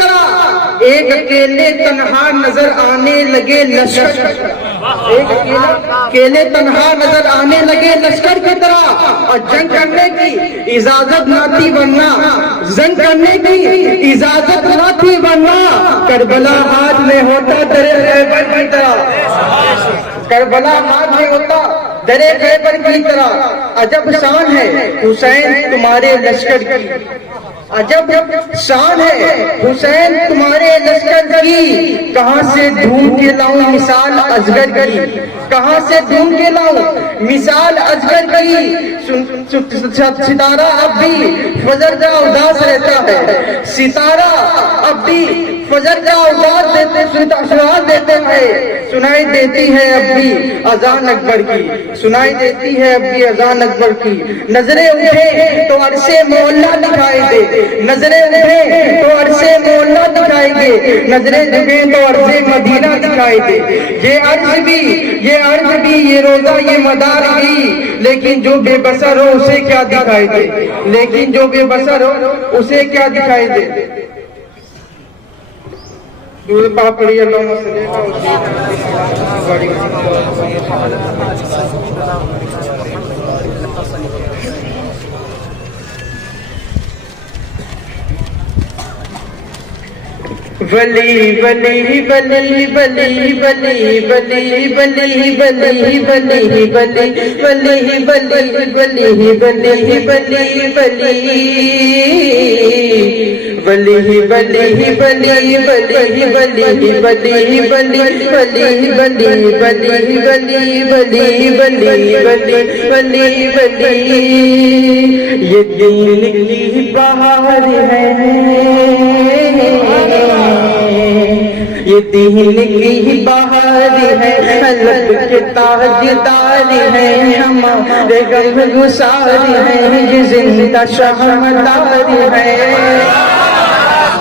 طرح ایک اکیلے تنہا نظر آنے لگے لشکر، ایک اکیلے تنہا نظر آنے لگے لشکر کی طرح، اور جنگ کرنے کی اجازت نہ تھی ورنہ، جنگ کرنے کی اجازت نہ تھی ورنہ کربلا ہاتھ میں ہوتا در خیبر کی طرح، کربلا ہاتھ میں ہوتا در خیبر کی طرح۔ عجب شان ہے حسین تمہارے لشکر کی، عجب شان ہے حسین تمہارے لشکر کی، کہاں سے ڈھونڈ کے لاؤں مثال اصغر کی، کہاں سے ڈھونڈ کے لاؤں مثال اصغر کی۔ ستارہ اب بھی فجر کا اداس رہتا ہے، ستارہ اب بھی فجر کا اداس دیتے ہیں، سنائی دیتی ہے اب بھی اذان اکبر کی، سنائی دیتی ہے اب بھی اذان اکبر کی۔ نظریں اٹھے تو عرص مولا دکھائی دے، نظریں اٹھے تو عرص مولا دکھائی دے، نظریں جھکیں تو عرص مدینہ دکھائی دے۔ یہ عرض بھی یہ روزہ یہ مدار بھی، لیکن جو بے بسر ہو اسے کیا دکھائی دے، لیکن جو بے بسر ہو اسے کیا دکھائی دے۔ درود پاک پڑھیے، اللہم صلی ولی ولی ولی ولی ولی ولی ولی ولی ولی ولی ولی ولی ولی ولی یہ دین کی بہار ہے، یہ دین کی بہار ہے، لب کے تاجدار ہے، ہمارے غم گسار ہے، یہ زندہ شہمدار ہے۔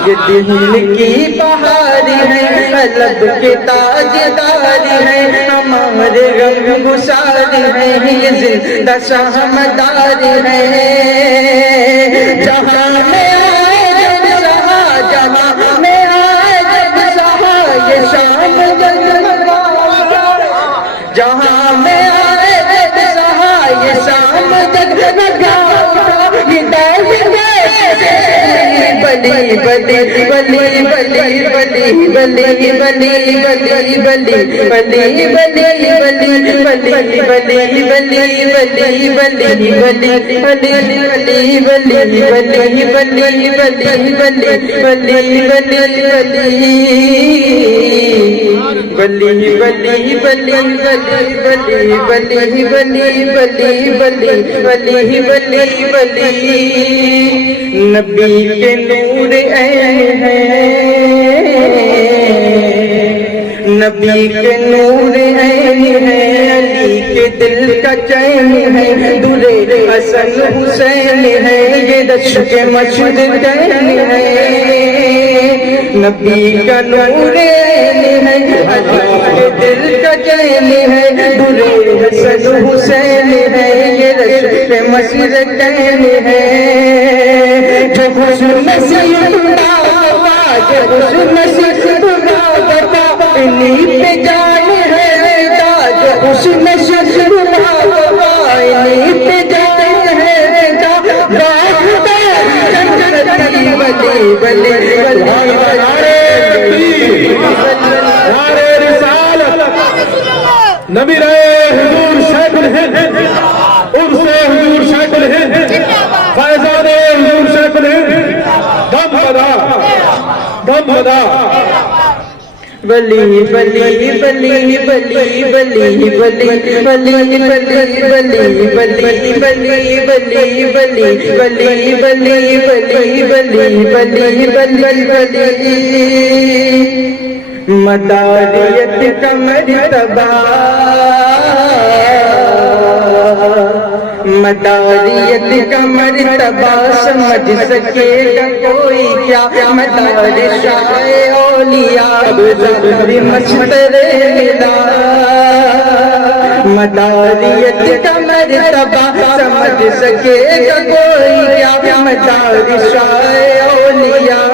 یہ دین کی بہار ہے، لب کے تاجدار ہے، ہمارے غم گسار ہے، یہ زندہ شہمدار ہے۔ جہاں میں آئے جب سہا، جہاں میں آئے جب سہا، یہ شام جگمگا، جہاں میں آئے جب سہا، یہ شام جگمگا، یہ بلی بلی بلی بلی بلی بلی بلی بلی بلی بلی بلی بلی بلی بلی نبی کے نور عین ہے، نبی کے نور عین ہے، علی کے دل کا چین ہے، دولے حسن حسین ہے، یہ رش کے مشرقین ہے۔ نبی کا نور عین ہے، علی کے دل کا چین ہے، دولے حسن حسین ہے، یہ رش کے مشرقین ہے۔ جو حسن نصیب بابا، جو حسن نصیب بابا، انہی پہ جان ہے دا، جو حسن نصیب بابا، انہی پہ جان ہے دا، بلی بلی نعرے رسالت، نبی رہے حضور شیخ الہند، عرص حضور شیخ الہند، فیضان حضور شیخ الہند، دم بدا دم بدا۔ بلی بلی بلی بلی بلی بلی بلی بلی بلی بلی بلی بلی بلی بلی بلی مداریت کا مرتبہ، مداریت کا مرتبہ سمجھ سکے گا کوئی کیا، مدار شاہ اولیاء ذکر مشترے ملا، مداریت کا مرتبہ سمجھ سکے گا کوئی کیا، مدار شاہ اولیاء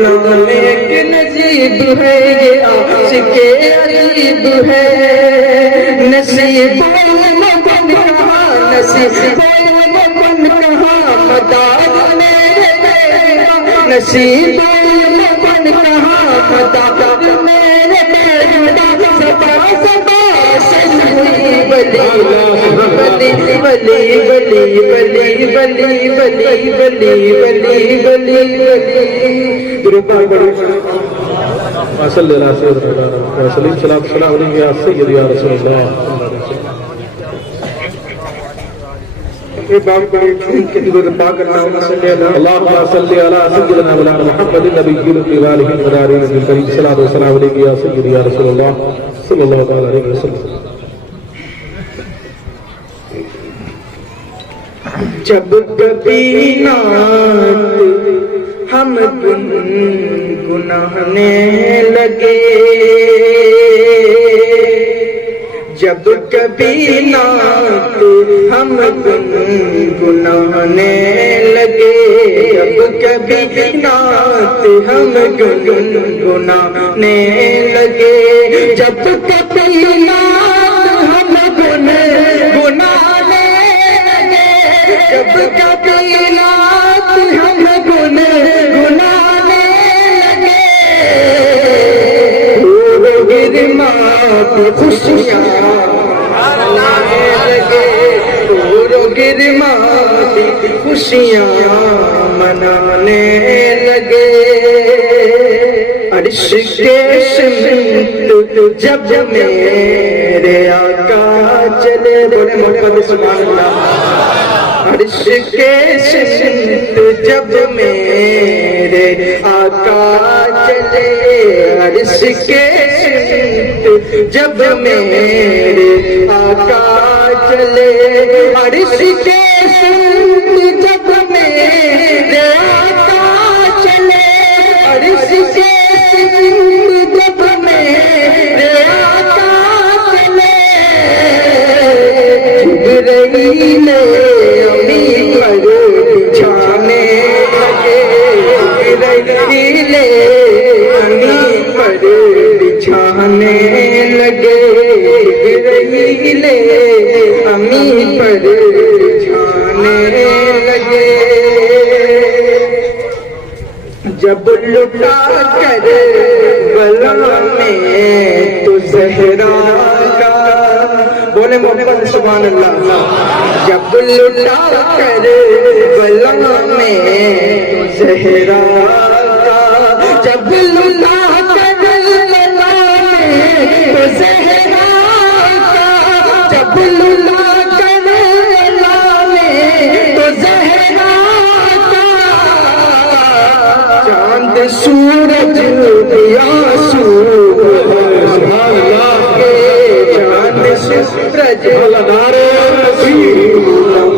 بلانے کے نصیب ہے یہ عاشق عجیب ہے نصیب بن کہاں نصیب بن کہاں مداد میرے نصیب بن کہاں مداد میرے سبا سبا سنوی بلی بلی بلی بلی بلی بلی بلی بلی بلی بلی بلی صلی اللہ علیہ وسلم یا سید یا رسول اللہ باپ کو جھوم کے درود پاک اللہم صلی اللہ اللهم صل على سيدنا مولانا محمد النبي الكريم المدارين بالكريم الصلاة والسلام عليك يا سيدي يا رسول الله صلى الله عليه وسلم. جب کبھی نعت ہم گنگنانے لگے جب کبھی نعت ہم گنگنانے لگے جب کبھی نعت ہم گنگنانے لگے جب کبھی نعت ہم گنگنانے جب کبھی نعت ہم گنگنانے لگے گرمات خوشیاں منانے لگے گرمات خوشیاں منانے لگے عرش کے سمت جب میرے آقا چلے بولے محمد سبحان اللہ عرش کے سمت جب میرے آقا چلے عرش کے سمت جب میرے آقا چلے عرش کے سمت جب میرے آقا چلے عرش کے سمت جب میرے آقا چلے جبرائیل امی پر بچھانے لگے جبرائیل امی پر بچھانے لگے جبرائیل امی پر بچھانے لگے جب لٹا کر بلا میں تو زہرا کا بولے محمد سبحان اللہ جب لٹا کر بلا میں تو زہرا کا جب لٹا کر بلا میں تو زہرا کا جب لٹا کر بلا میں تو زہرا چاند سورج آنسو سبحان اللہ چاند سورج نعرے تکبیر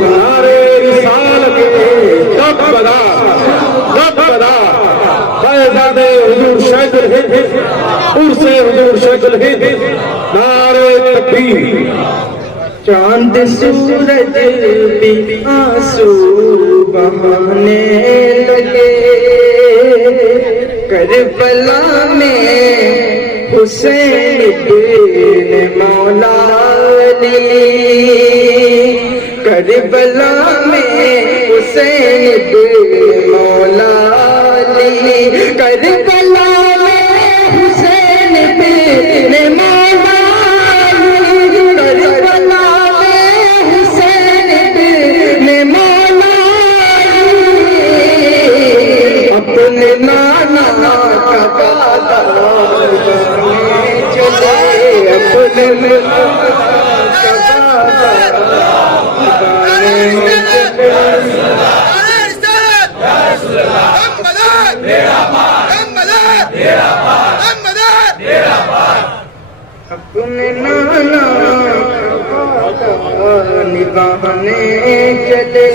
نعرے رسالت تب بدا فیضان حضور شیخ الہند عرس حضور شیخ الہند نعرے تکبیر چاند سورج بھی آنسو بہانے لگے کربلا میں حسین بن مولا علی کربلا میں حسین بن مولا علی کربلا میں حسین بن مولا علی کربلا میں حسین بن مولا علی اپنے نانا کا بادل چلے اپنے نانا کا اپنے نانا نبھانے چلے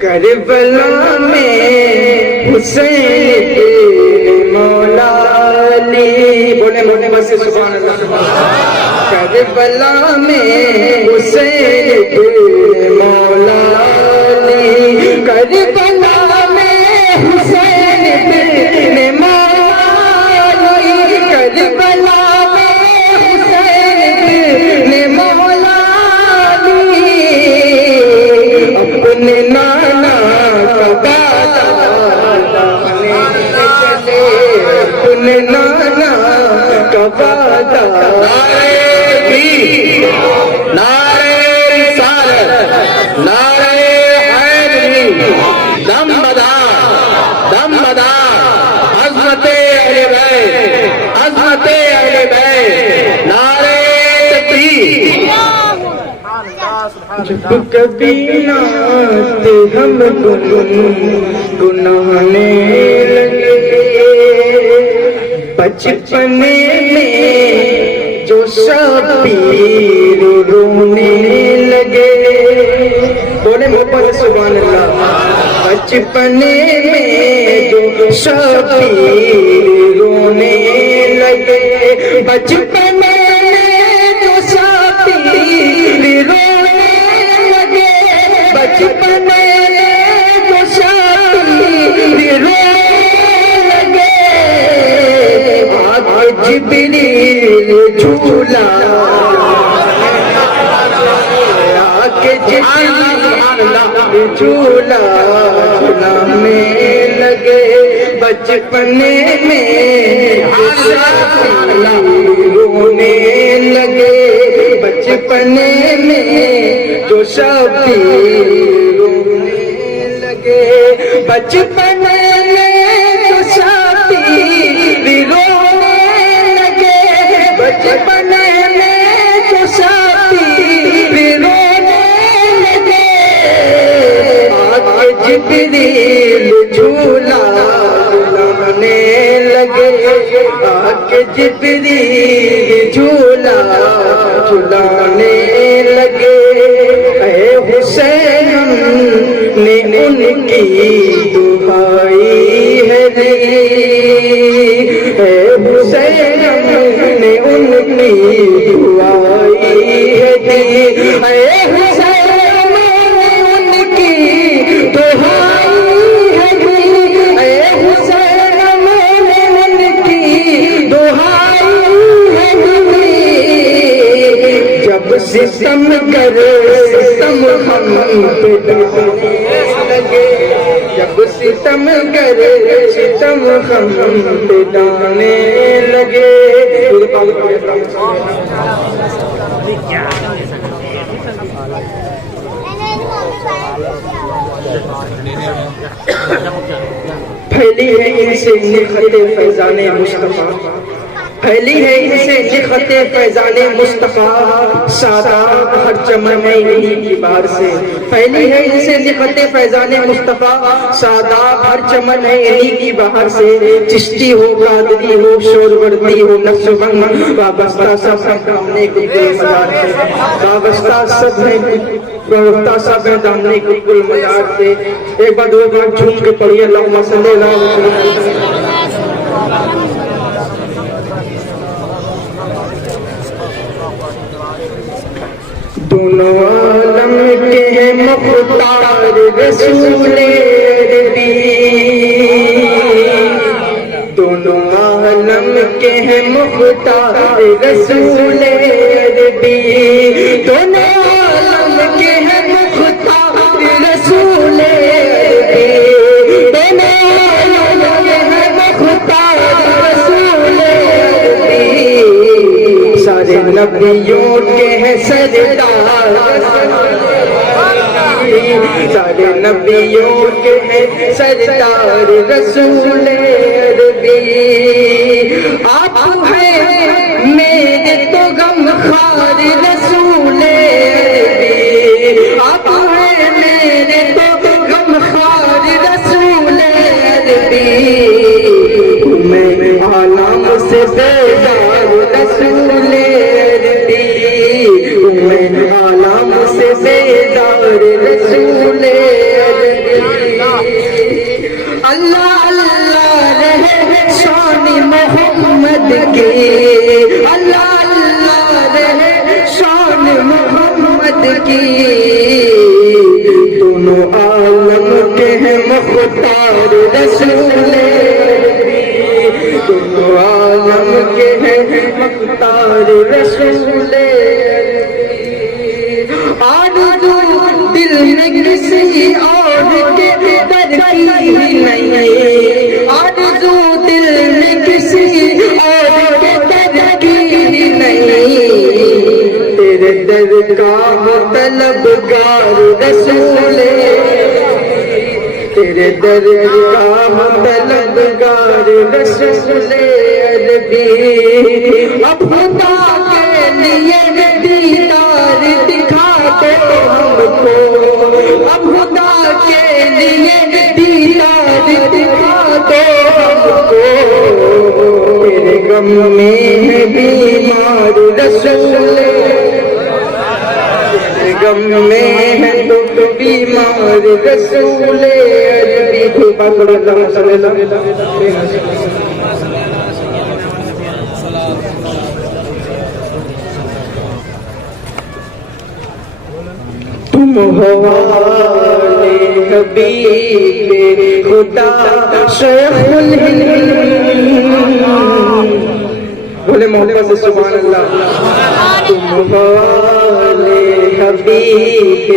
کربلا میں حسین بن مولا علی بولے بولے بس سبحان اللہ کربلا میں حسین بن مولا علی کربلا میں حسین بن کا وعدہ نعرے رسالت، نعرے حیدری، دم بدار، عظمت اہل بیت، عظمت اہل بیت، نعرے تکبیر۔ جب کبھی نعت ہم گنگنانے لگے، بچپنے میں جو شبیر رونے لگے، بولے محبت سبحان اللہ۔ بچپنے میں جو شبیر رونے لگے، بچپنے میں جو شبیر رونے لگے، بچپنے میں جو شبیر رونے لگے، آج جبریل جھولا، جھولا جھولانے لگے، بچپنے میں رونے لگے، بچپنے میں جو شبیر رونے لگے، بچپنے میں جو شبیر رونے لگے، بچپنے میں جو شبیر رونے لگے، جبریل جھولا جھولانے لگے، آکے جبریل جھولا جھولانے لگے، اے حسین نے ان کی دعائی ہے دی، اے حسین نے ان کی دعائی ہے دی، اے حسین ستم کرے ستم ہم پہ ڈالنے لگے، جب ستم کرے ستم ہم پہ ڈالنے لگے، پھیلی ہے ان سے نخت فیضان مصطفیٰ، پھیلی ہے ان سے نخت فیضان مصطفیٰ، شاداب ہر چمن میں انہی کی بار سے، پھیلی ہے ان سے نخت فیضان مصطفیٰ، شاداب ہر چمن ہے انہی کی بہار سے، چشتی ہو قادری ہو شورورتی ہو نقش بند، وابستہ سب ہے دامنے کل مزار سے، وابستہ سب ہے وابستہ سب ہے دامنے کل مزار سے۔ ایک بار دو بار جھوم کے پڑھیے اللہم صلی اللہ علیہ وسلم۔ دونوں عالم کے ہیں مختار رسول عربی، دونوں عالم کے ہیں مختار رسول عربی، دونوں عالم کے ہیں مختار رسول عربی، دونوں عالم کے ہیں مختار رسول عربی، سارے نبیوں کے ہیں سردار، سارے نبیوں کے ہیں سردار رسول عربی، آپ ہیں میرے تو غم خار رسول عربی، آپ ہیں میرے تو غم خار رسول عربی، میں عالم سے بیدار رسول عربی، میں عالم سے بیدار رسول عربی، اللہ اللہ رہے شان محمد کی، اللہ اللہ رہے شان محمد کی، دونوں عالم کے ہیں مختار رسول عربی، دونوں عالم کے ہیں مختار رسول عربی، آرزو دل میں کسی اور کے در کی ہی نہیں، آرزو دل میں کسی اور کے در رسول تیرے درگاہ طلبگار رسول عربی اب خدا کے لیے دیدار دکھا دو ہم کو اب خدا کے لیے دیدار دکھا دو ہم کو تیرے غم میں ہے بیمار رسول غم میں ہے تو بیمار رسول عربی پکڑ صلی اللہ تم ہو آلِ حبیب خدا شیخ الہند بولے محبت سے سبحان اللہ تم ہو آلِ حبیب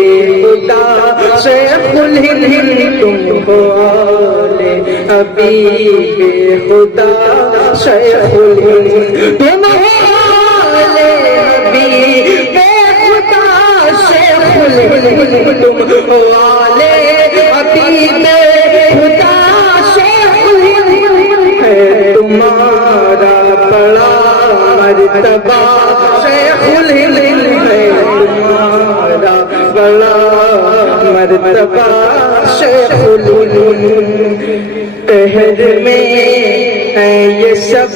خدا شیخ الہند تم ہو آلِ حبیب خدا شیخ الہند تم ہو آلِ حبیب خدا شیخ الہند تم ہو آلِ حبیب خدا شیخ الہند ہے تمہارا بڑا مرتبہ شیخ الہند ہے تمہارا بڑا مرتبہ شیخ الہند قہر میں ہے یہ سب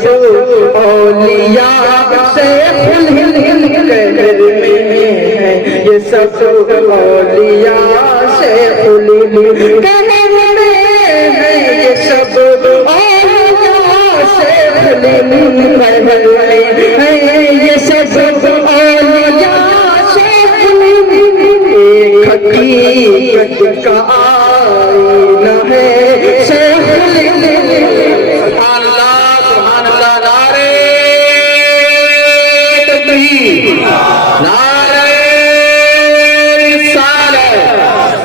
اولیاء شیخ الہند قہر میں ہے یہ سب اولیاء شیخ الہند قہر میں ہے یہ سب اولیاء شیخ الہند قہر میں ہے یہ سب اولیاء شیخ الہند ایک حقیقت کا آئینہ ہے شیخ الہند سبحان اللہ نعرہ تکبیر نعرہ رسالت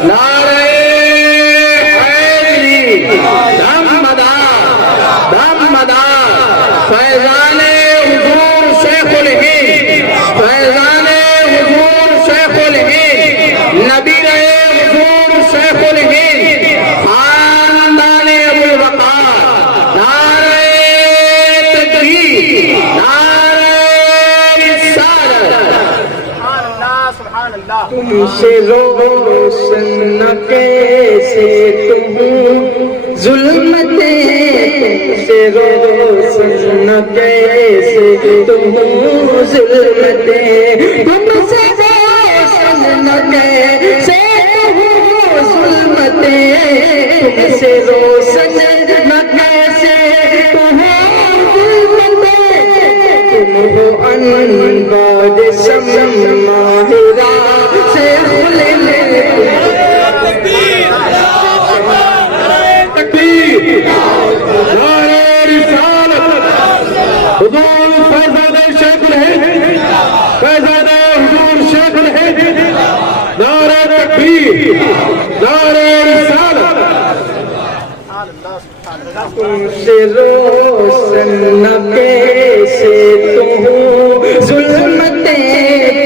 نعرہ حیدری دمدار فیضان حضور شیخ الہند فیضان حضور شیخ الہند نبی رہے حضور شیخ الہند خاندان ابوالبکر نعرہ تکبیر نعرہ رسالت تم سے روشن نہ کیسے تم ظلمتیں تم سے روشن نہ کیسے تم ظلمتیں تم سے روشن نہ کیسے تم ظلمتیں تم سے روشن نہ کیسے تم ظلمتیں تم ہو انوار سماہرہ شیخ الہند تکبیر نعرہ رسالت حضور فیضان شیخ الہند فیضان حضور شیخ الہند نعرہ تکبیر نعرہ رسالت تم سے روشن نہ کیسے تم ظلمتیں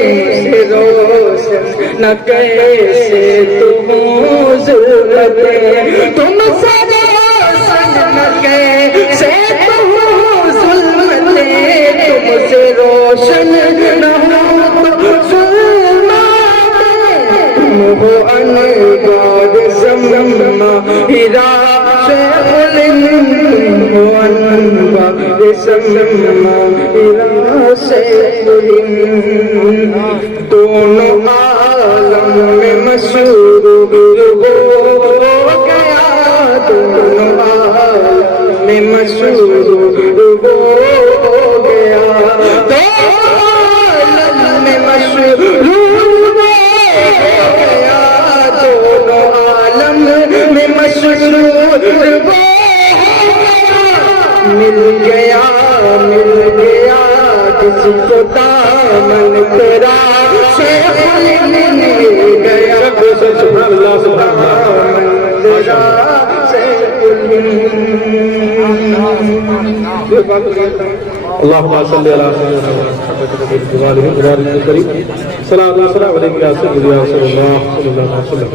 تم سے روشن نہ کیسے تم ظلمتیں تم سے روشن نہ کیسے تم ظلمتیں تم سے روشن نہ ہو تو ظلمتیں تم ہو انوار سماہرہ شیخ الہند ہو انوار سماہرہ شیخ الہند دونوں عالم میں مشہور ہو گیا دونوں عالم میں مشہور ہو گیا دونوں عالم میں مشہور ہو گیا دونوں عالم میں مشہور ہو گیا مل گیا جس کو دامن تیرا شیخ الہند مل گیا سبحان اللہ سبحان اللہ تیرا شیخ الہند اللهم صل على سيدنا محمد بوالهم وبارك الكريم صلاة الله سلام عليك يا سيدي يا رسول الله صلى الله عليه وسلم.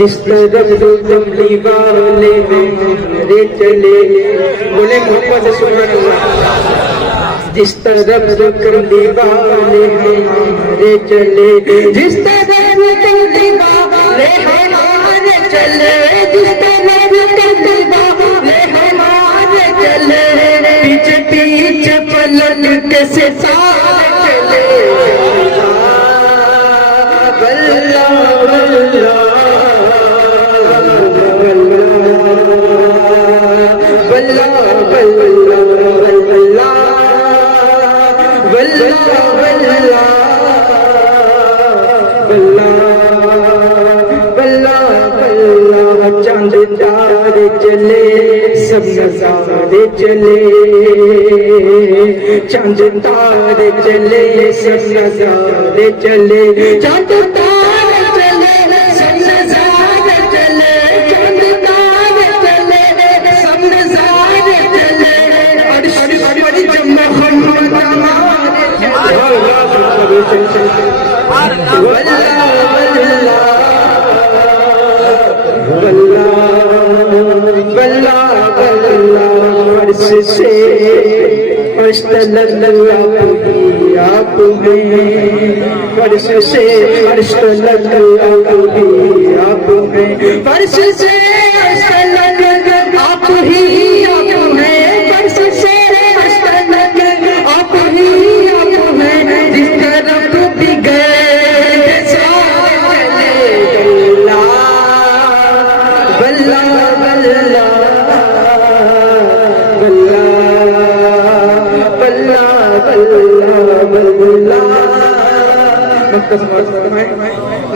جس طرف کملی والے میرے چلے بولے محمد سبحان اللہ. جس طرف کملی والے میرے چلے جس طرف کملی والے ہمارے چلے جس طرف کملی والے ہمارے چلے پیچھے پیچھے پلٹ کے ستارے چلے اللہ چاند تارے چلے سب نظارے چلے چاند تارے چلے سب نظارے چلے چاند تارے چلے سب نظارے چلے چاند تارے چلے سب نظارے چلے عرش پر جب محمد ہمارے چلے آپ میں فرش سے عرش تلک آپ میں فرش سے عرش تلک آپ ہی آپ ہیں فرش سے عرش تلک آپ ہی آپ ہیں جس طرف بھی گئے سارے چلے بلّہ بلّہ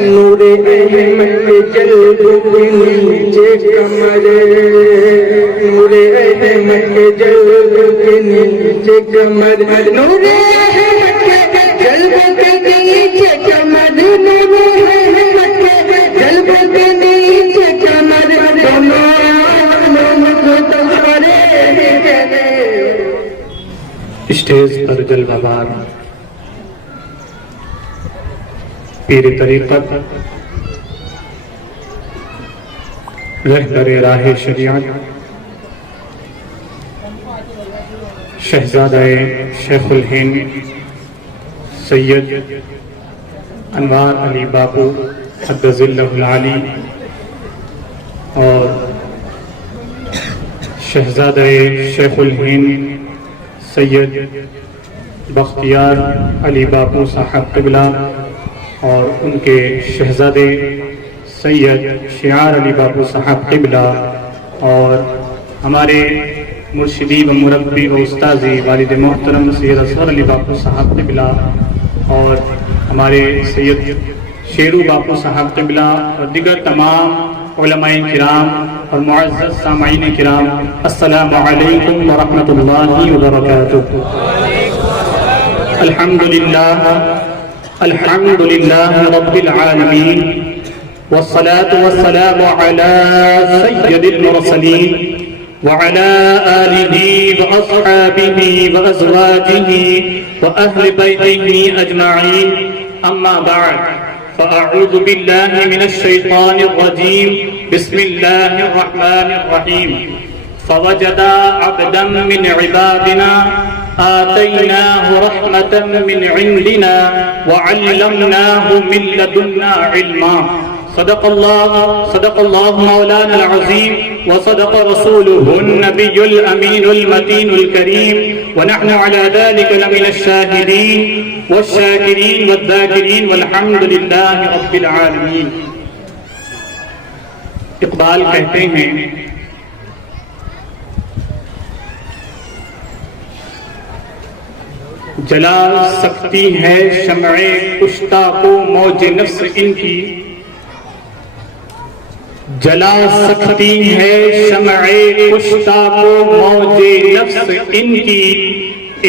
نور احمد جلد کے نیچے کمر نور احمد جلد کے نیچے کمر نور احمد جلد کے نیچے کمر نور احمد جلد کے نیچے کمر اسٹیج پر جلوہ بار پیر طریقت رہبر راہ شریعت شہزادہ شیخ الہند سید انوار علی باپو قدس اللہ العالی اور شہزادہ شیخ الہند سید بختیار علی باپو صاحب قبلہ اور ان کے شہزادے سید شعار علی باپو صاحب قبلہ اور ہمارے مرشدی و مربی و استاذی والد محترم سید اصغر علی باپو صاحب قبلہ اور ہمارے سید شیرو باپو صاحب قبلہ اور دیگر تمام علماء کرام اور معزز سامعین کرام، السلام علیکم ورحمۃ اللہ وبرکاتہ۔ الحمد للہ رب العالمین والصلاة والسلام على سید المرسلین وعلى آلہ وأصحابہ وأزواجہ وأہل بیتہ اجمعین، اما بعد فأعوذ باللہ من الشیطان الرجیم، بسم اللہ الرحمن الرحیم۔ فوجدا عبدا من عبادنا آتيناه رحمة من عندنا وعلمناه من لدنا علما، صدق الله مولانا العظيم وصدق رسوله النبي الأمين المتين الكريم ونحن على ذلك لمن الشاهدين والشاكرين والذاكرين والحمد لله رب العالمين. اقبال کہتے ہیں جلا سکتی ہے شمع کشتہ کو موج نفس ان کی، جلا سکتی ہے شمع کشتہ کو موج نفس ان کی،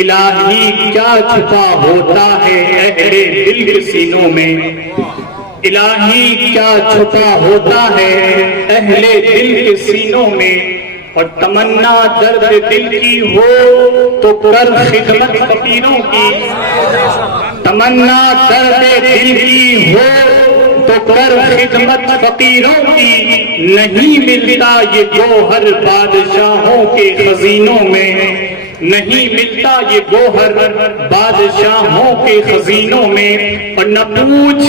الہی کیا چھپا ہوتا ہے اہل دل کے سینوں میں، الہی کیا چھپا ہوتا ہے اہل دل کے سینوں میں، اور تمنا درد دل کی ہو تو کر خدمت فقیروں کی، تمنا درد دل کی ہو تو کر خدمت فقیروں کی، نہیں ملتا یہ گوہر بادشاہوں کے خزینوں میں، نہیں ملتا یہ گوہر بادشاہوں کے خزینوں میں، اور نہ پوچھ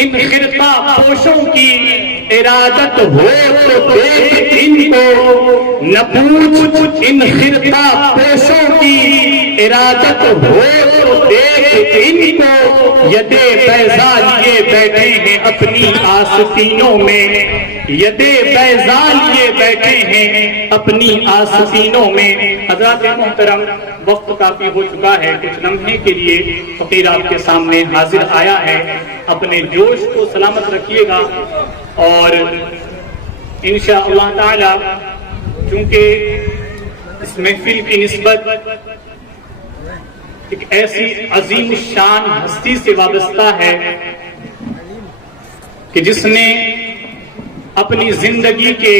ان خرقہ پوشوں کی ارادت ہو تو دیکھ ان کو، نہ پوچھ ان خرقہ پوشوں کی ارادت ہو تو دیکھ ان کو، یدے بیضا لیے بیٹھے ہیں اپنی آستینوں میں، یدے بیضا لیے بیٹھے ہیں اپنی آستینوں میں. حضرات محترم، وقت کافی ہو چکا ہے، کچھ لمحے کے لیے فقیر آپ کے سامنے حاضر آیا ہے. اپنے جوش کو سلامت رکھیے گا، اور انشاءاللہ تعالی چونکہ اس محفل کی نسبت ایک ایسی عظیم شان ہستی سے وابستہ ہے کہ جس نے اپنی زندگی کے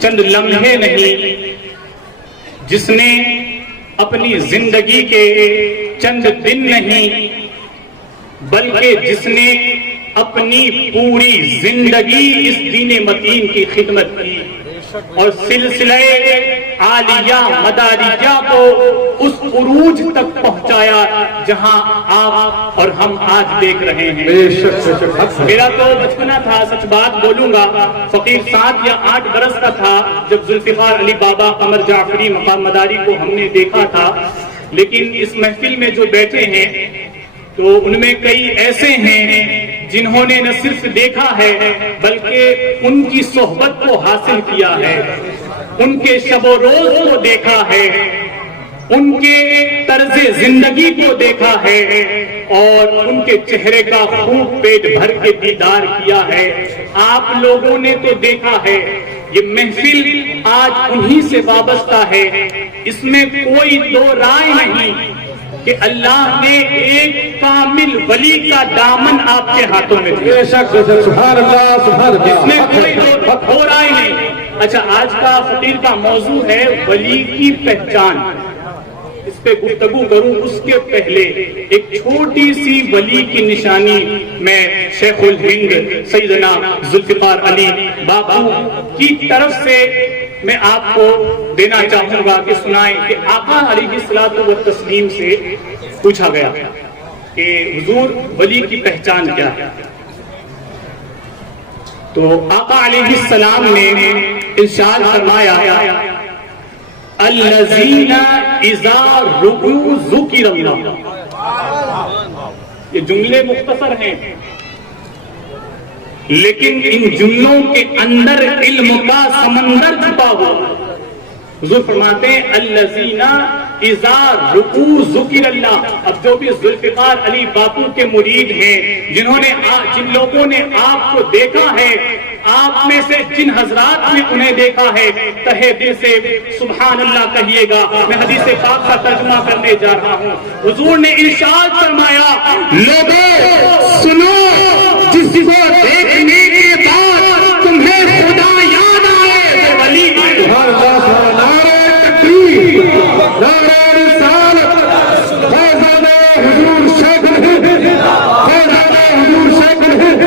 چند لمحے نہیں، جس نے اپنی زندگی کے چند دن نہیں، بلکہ جس نے اپنی پوری زندگی اس دین متین کی خدمت کی اور سلسلہ عالیہ مداریہ کو اس عروج تک پہنچایا جہاں آپ اور ہم آج دیکھ رہے ہیں. میرا تو بچپنا تھا، سچ بات بولوں گا، فقیر 7 یا 8 برس کا تھا جب ذوالفقار علی بابا قمر جعفری مقام مداری کو ہم نے دیکھا تھا. لیکن اس محفل میں جو بیٹھے ہیں تو ان میں کئی ایسے ہیں جنہوں نے نہ صرف دیکھا ہے بلکہ ان کی صحبت کو حاصل کیا ہے، ان کے شب و روز کو دیکھا ہے، ان کے طرز زندگی کو دیکھا ہے، اور ان کے چہرے کا خوب پیٹ بھر کے دیدار کیا ہے. آپ لوگوں نے تو دیکھا ہے، یہ محفل آج انہی سے وابستہ ہے. اس میں کوئی دو رائے نہیں کہ اللہ نے ایک کامل ولی کا دامن آپ کے ہاتھوں میں دیا. سبحان اللہ سبحان اللہ. اس میں کوئی دو رائے نہیں. اچھا، آج کا فقیر کا موضوع ہے ولی کی پہچان. اس پہ گفتگو کروں اس کے پہلے ایک چھوٹی سی ولی کی نشانی میں شیخ الہند سیدنا ذوالفقار علی باپو کی طرف سے میں آپ کو دینا چاہوں گا کہ سنائیں کہ آقا علیہ الصلوۃ والتسلیم سے پوچھا گیا کہ حضور ولی کی پہچان کیا ہے، تو آقا علیہ السلام نے ارشاد فرمایا الذین اذا رکعوا ذکر اللہ. یہ جملے مختصر ہیں لیکن ان جملوں کے اندر علم کا سمندر چھپا ہوا. حضور فرماتے ہیں الذین اذا رکعوا ذکر اللہ. اب جو بھی ذوالفقار علی باپو کے مرید ہیں، جن لوگوں نے آپ کو دیکھا ہے، آپ میں سے جن حضرات نے انہیں دیکھا ہے، تہہ دل سے سبحان اللہ کہیے گا. میں حدیث پاک کا ترجمہ کرنے جا رہا ہوں. حضور نے ارشاد فرمایا لوگوں سنو، جس کو دیکھنے کے بعد تمہیں خدا یاد آئے وہ ولی ہے. سبحان اللہ. نعرہ تکبیر، نعرہ رسالت، فیضان حضور شیخ الہند، فیضان حضور شیخ الہند.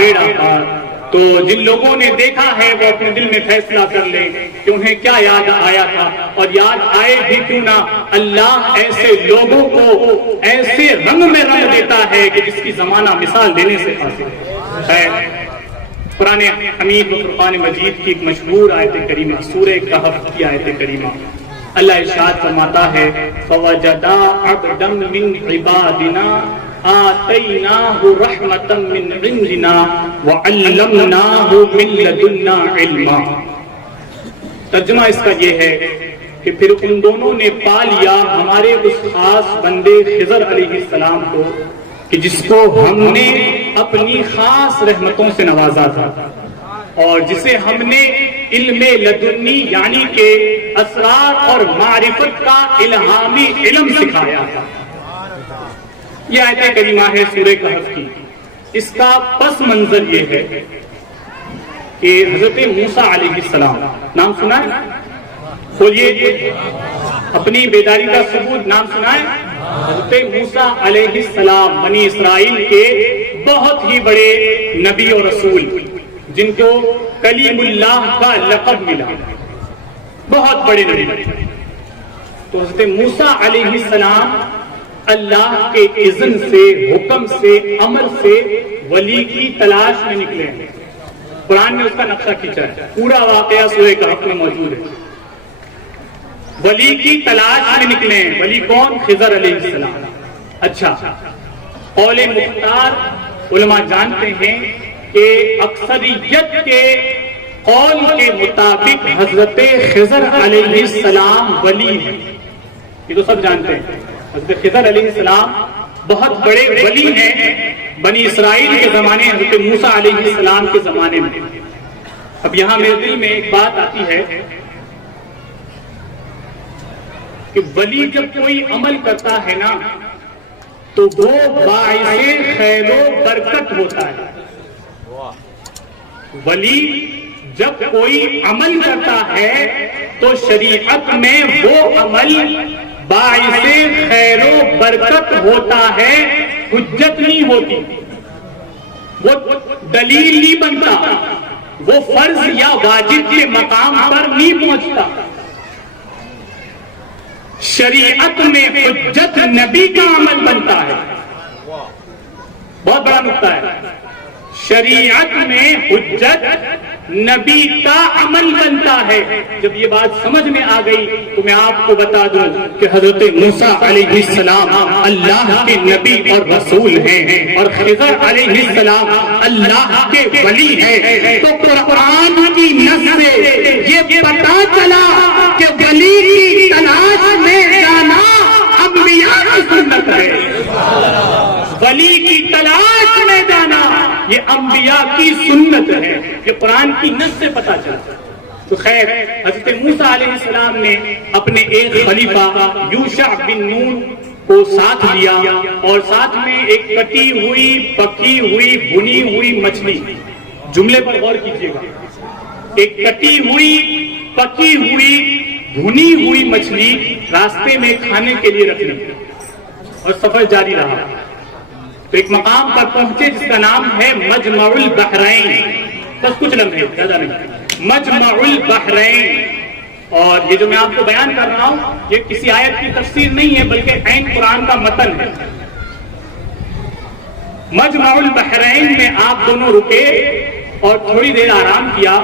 بیڑا پار. تو جن لوگوں نے دیکھا ہے وہ اپنے دل میں فیصلہ کر لیں کہ انہیں کیا یاد آیا تھا، اور یاد آئے بھی کیوں نہ، اللہ ایسے لوگوں کو ایسے رنگ میں رنگ دیتا ہے کہ جس کی زمانہ مثال دینے سے حاصل ہے۔ قرآن حمید و فرقان مجید کی ایک مشہور آیت کریمہ، سورہ کہف کی آیت کریمہ، اللہ ارشاد فرماتا ہے فوجدا عبدا من عبادنا آتیناہ رحمتا من عندنا وعلمناہ من لدنا علما۔ ترجمہ اس کا یہ ہے کہ پھر ان دونوں نے پا لیا ہمارے اس خاص بندے خضر علیہ السلام کو کہ جس کو ہم نے اپنی خاص رحمتوں سے نوازا تھا، اور جسے ہم نے علم لدنی یعنی کہ اسرار اور معرفت کا الہامی علم سکھایا تھا۔ یہ آیت کریمہ ہے سورہ کہف کی۔ اس کا پس منظر یہ ہے کہ حضرت موسیٰ علیہ السلام، نام سنا ہے؟ کھولیے اپنی بیداری کا ثبوت، نام سنا ہے؟ حضرت موسیٰ علیہ السلام بنی اسرائیل کے بہت ہی بڑے نبی اور رسول، جن کو کلیم اللہ کا لقب ملا، بہت بڑے نبی۔ تو حضرت موسیٰ علیہ السلام اللہ کے اذن سے، حکم سے، امر سے ولی کی تلاش میں نکلے ہیں۔ قرآن نے اس کا نقشہ کھینچا ہے، پورا واقعہ سورہ کہف میں موجود ہے۔ ولی کی تلاش میں نکلے ہیں۔ ولی کون؟ خضر علیہ السلام۔ اچھا، قول مختار علماء جانتے ہیں کہ اکثریت کے قول کے مطابق حضرت خضر علیہ السلام ولی ہیں، یہ تو سب جانتے ہیں۔ حضرت خضر علیہ السلام بہت بڑے ولی ہیں بنی اسرائیل کے زمانے، حضرت موسیٰ علیہ السلام کے زمانے میں۔ اب یہاں میرے دل میں ایک بات آتی ہے کہ ولی جب کوئی عمل کرتا ہے نا تو وہ باعث خیر و برکت ہوتا ہے۔ ولی جب کوئی عمل کرتا ہے تو شریعت میں وہ عمل باعث خیر و برکت ہوتا ہے، حجت نہیں ہوتی، وہ دلیل نہیں بنتا، وہ فرض یا واجب کے مقام پر نہیں پہنچتا۔ شریعت میں حجت نبی کا عمل بنتا ہے، بہت بڑا نقطہ ہے۔ شریعت میں حجت نبی کا عمل بنتا ہے۔ جب یہ بات سمجھ میں آ گئی تو میں آپ کو بتا دوں کہ حضرت موسیٰ علیہ السلام اللہ کے نبی اور رسول ہیں، اور خضر علیہ السلام اللہ کے ولی ہیں۔ تو قرآن کی نص سے یہ پتہ چلا کہ ولی کی تلاش میں جانا انبیاء کی سنت ہے۔ ولی کی تلاش میں جانا یہ انبیاء کی سنت ہے، یہ قرآن کی نص سے پتہ چلا۔ تو خیر، حضرت موسیٰ علیہ السلام نے اپنے ایک خلیفہ یوشع بن نون کو ساتھ لیا، اور ساتھ میں ایک کٹی ہوئی، پکی ہوئی، بھنی ہوئی مچھلی، جملے پر غور کیجیے گا، ایک کٹی ہوئی، پکی ہوئی، بھنی ہوئی مچھلی راستے میں کھانے کے لیے رکھ لی، اور سفر جاری رہا۔ تو ایک مقام پر پہنچے جس کا نام ہے مجمع البحرین، بس کچھ لمحے، زیادہ نہیں، مجمع البحرین۔ اور یہ جو میں آپ کو بیان کر رہا ہوں یہ کسی آیت کی تفسیر نہیں ہے بلکہ عین قرآن کا متن ہے۔ مجمع البحرین میں آپ دونوں رکے اور تھوڑی دیر آرام کیا،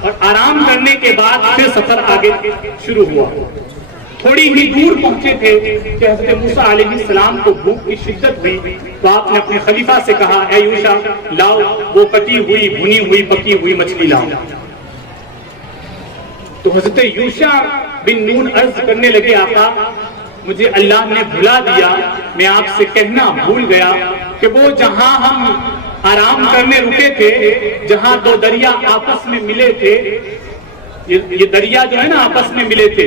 اور آرام کرنے کے بعد پھر سفر آگے شروع ہوا۔ تھوڑی ہی دور پہنچے تھے کہ حضرت موسیٰ علیہ السلام کو بھوک کی شدت ہوئی، تو آپ نے اپنے خلیفہ سے کہا اے یوشع لاؤ وہ کٹی ہوئی، بھنی ہوئی، پکی ہوئی مچھلی لاؤ۔ تو حضرت یوشع بن نون عرض کرنے لگے آقا مجھے اللہ نے بھلا دیا، میں آپ سے کہنا بھول گیا کہ وہ جہاں ہم آرام کرنے رکے تھے، جہاں دو دریا آپس میں ملے تھے، یہ دریا جو ہے نا آپس میں ملے تھے،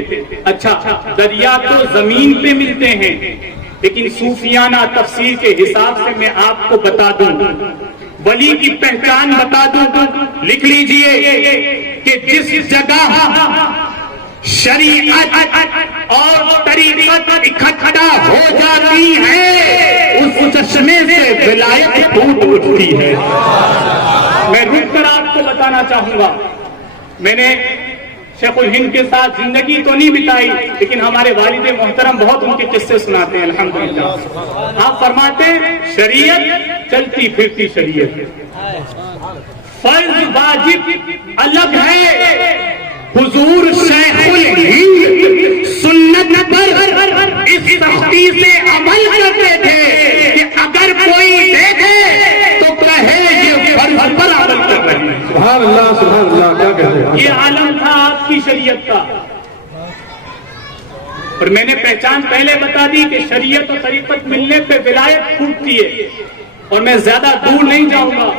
اچھا دریا تو زمین پہ ملتے ہیں، لیکن صوفیانہ تفسیر کے حساب سے میں آپ کو بتا دوں، ولی کی پہچان بتا دوں، لکھ لیجئے کہ جس جگہ شریعت اور طریقت اکٹھا ہو جاتی ہے اس چشمے سے ولایت پھوٹ اٹھتی ہے۔ میں رک کر آپ کو بتانا چاہوں گا، میں نے شیخ الہند کے ساتھ زندگی تو نہیں بتائی، لیکن ہمارے والد محترم بہت ان کے قصے سناتے ہیں الحمدللہ۔ آپ فرماتے ہیں شریعت چلتی پھرتی شریعت، فرض واجب الگ ہے، حضور شیخ الہند سنت پر اس سختی سے عمل کرتے تھے کہ اگر کوئی دیکھے تو کہے یہ فرض پر عمل کر رہے ہیں۔ سبحان اللہ سبحان اللہ، کیا کہتے ہیں؟ یہ عالم تھا آپ کی شریعت کا، اور میں نے پہچان پہلے بتا دی کہ شریعت اور طریقت ملنے پہ ولایت پھوٹتی ہے، اور میں زیادہ دور نہیں جاؤں گا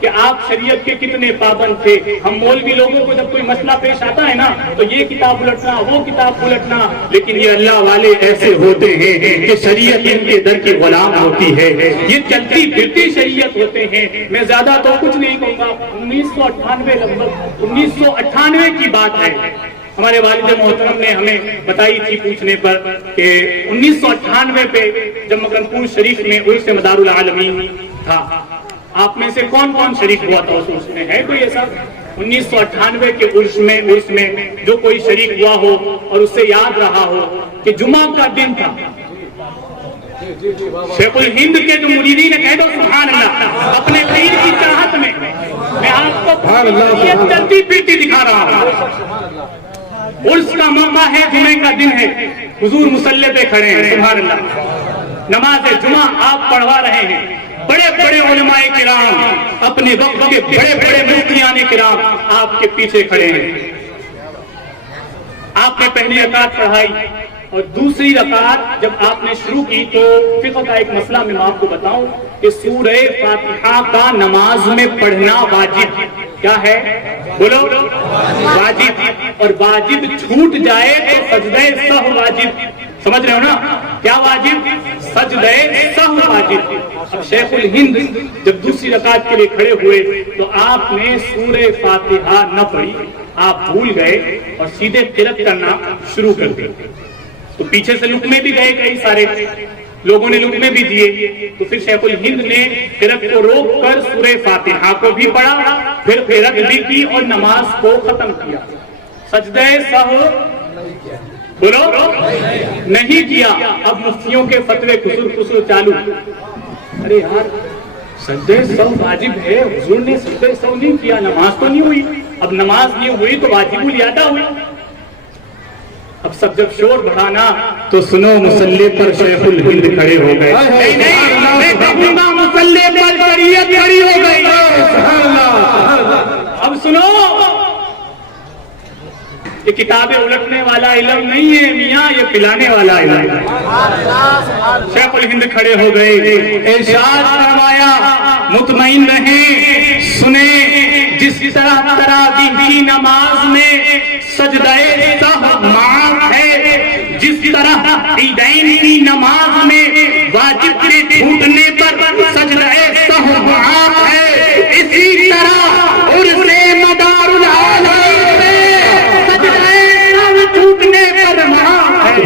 کہ آپ شریعت کے کتنے پابند تھے۔ ہم مولوی لوگوں کو جب کوئی مسئلہ پیش آتا ہے نا تو یہ کتاب الٹنا وہ کتاب الٹنا، لیکن یہ اللہ والے ایسے ہوتے ہیں کہ شریعت ان کے در کی غلام ہوتی ہے، یہ چلتی پھرتی شریعت ہوتے ہیں۔ میں زیادہ تو کچھ نہیں کہوں گا، 1998 لگ بھگ 1998 کی بات ہے، ہمارے والد محترم نے ہمیں بتائی تھی پوچھنے پر کہ 1998 پہ جب مکرم پور شریف میں عرس مدار العالمین تھا، آپ میں سے کون کون شریک ہوا تھا اس عرس میں؟ ہے کوئی ایسا؟ 1998 کے عرس میں جو کوئی شریک ہوا ہو اور اس سے یاد رہا ہو کہ جمعہ کا دن تھا، شیخ الہند کے جو مریدین کہہ دو سبحان اللہ، اپنے پیر کی چاہت میں میں آپ کو یہ چلتی پھرتی دکھا رہا ہوں۔ عرس کا موقع ہے، جمعے کا دن ہے، حضور مصلی پہ کھڑے ہیں، سبحان اللہ، نماز جمعہ آپ پڑھوا رہے ہیں، بڑے بڑے علماء کرام، اپنے وقت کے بڑے بڑے مفتیان کرام آپ کے پیچھے کھڑے ہیں۔ آپ نے پہلی رکعت پڑھائی اور دوسری رکعت جب آپ نے شروع کی تو فقہ کا ایک مسئلہ میں آپ کو بتاؤں کہ سورہ فاتحہ کا نماز میں پڑھنا واجب کیا ہے؟ بولو، واجب، اور واجب چھوٹ جائے تو سجدہ سہو واجب، سمجھ رہے ہو نا؟ کیا واجب؟ سجدہ سہو واجب۔ اب شیخ الہند جب دوسری رکعت کے لیے کھڑے ہوئے تو آپ نے سورہ فاتحہ نہ پڑھی، آپ بھول گئے اور سیدھے قرأت کرنا شروع کر دیا، تو پیچھے سے لقمے بھی گئے، کئی سارے لوگوں نے لقمے بھی دیے، تو پھر شیخ الہند نے قرأت کو روک کر سورہ فاتحہ کو بھی پڑھا، پھر قرأت بھی کی اور نماز کو ختم کیا۔ سجدہ سہو بولو نہیں کیا۔ اب مفتیوں کے فتوے خسر چالو، ارے یار سجدہ سہو واجب ہے، حضور نے سجدہ سہو نہیں کیا، نماز تو نہیں ہوئی، اب نماز نہیں ہوئی تو واجب الادا ہوئی۔ اب سب جب شور بڑھانا تو سنو مصلی پر شیخ الہند کھڑے ہو گئے، نہیں میں کہوں گا مصلی پر شریعت کھڑی ہو گئی۔ اب سنو، یہ کتابیں الٹنے والا علم نہیں ہے میاں، یہ پلانے والا علم ہے۔ شیخ الہند کھڑے ہو گئے، ارشاد فرمایا مطمئن رہیں، سنیں، جس طرح تراویح کی نماز میں سجدہ سہو معاف ہے، جس طرح عیدین کی نماز میں واجب کے چھوٹنے پر سجدہ سہو معاف ہے، اسی طرح عرس مدار العالمین میں سجدہ سہو چھوٹنے پر معاف ہے۔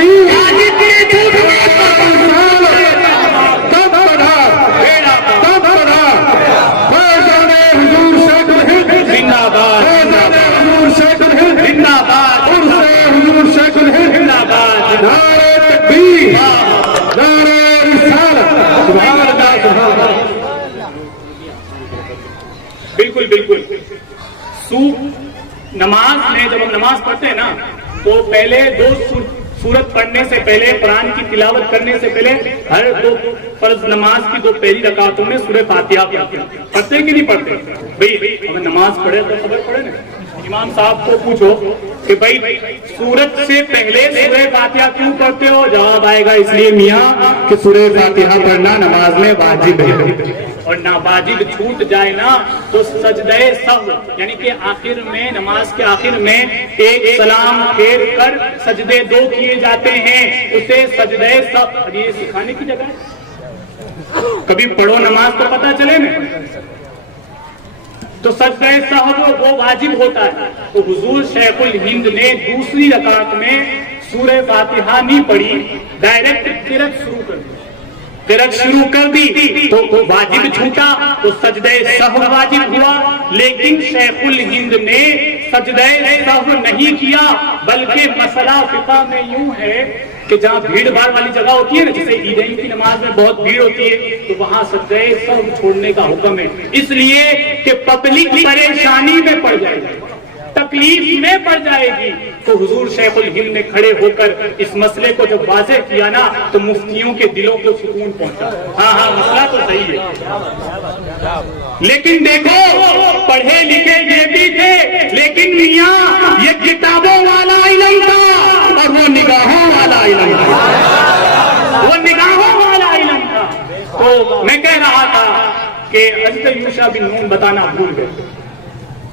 واجب کے چھوٹنے بالکل بالکل۔ نماز میں جب ہم نماز پڑھتے ہیں نا تو پہلے دو سورت پڑھنے سے پہلے، قرآن کی تلاوت کرنے سے پہلے ہر دو فرض نماز کی دو پہلی رکعتوں میں سورہ فاتحہ پڑھتے کہ نہیں پڑھتے؟ بھائی اگر نماز پڑھے تو خبر پڑھے نا، امام صاحب کو پوچھو کہ بھائی سورت سے پہلے سورہ فاتحہ کیوں پڑھتے ہو؟ جواب آئے گا اس لیے میاں کہ سورہ فاتحہ پڑھنا نماز میں واجب ہے، اور نہ واجب چھوٹ جائے نا تو سجدہ سہو یعنی کہ آخر میں، نماز کے آخر میں ایک سلام پھیر کر سجدے دو کیے جاتے ہیں، اسے سجدہ سہو۔ یہ سکھانے کی جگہ ہے، کبھی پڑھو نماز تو پتہ چلے نا۔ تو سجدہ سہو وہ واجب ہوتا ہے، تو حضور شیخ الہند نے دوسری رکعت میں سورہ فاتحہ نہیں پڑھی، ڈائریکٹ قرأت شروع کر دی۔ قرأت شروع کر دی تو واجب چھوٹا تو سجدہ سہو واجب ہوا، لیکن شیخ الہند نے سجدہ سہو نہیں کیا، بلکہ مسئلہ فقہ میں یوں ہے کہ جہاں بھیڑ بھاڑ والی جگہ ہوتی ہے نا، جیسے عیدین کی نماز میں بہت بھیڑ ہوتی ہے، تو وہاں سجدہ سہو چھوڑنے کا حکم ہے، اس لیے کہ پبلک پریشانی میں پڑ جائے گی، تکلیف میں پڑ جائے گی۔ تو حضور شیخ الہند نے کھڑے ہو کر اس مسئلے کو جب واضح کیا نا تو مفتیوں کے دلوں کو سکون پہنچا۔ ہاں مسئلہ تو صحیح ہے، لیکن دیکھو پڑھے لکھے یہ بھی تھے، لیکن میاں یہ کتابوں والا علم تھا اور وہ نگاہوں والا علم تھا، وہ نگاہوں والا علم تھا۔ تو میں کہہ رہا تھا کہ حضرت یوشع بن نون بتانا بھول گئے،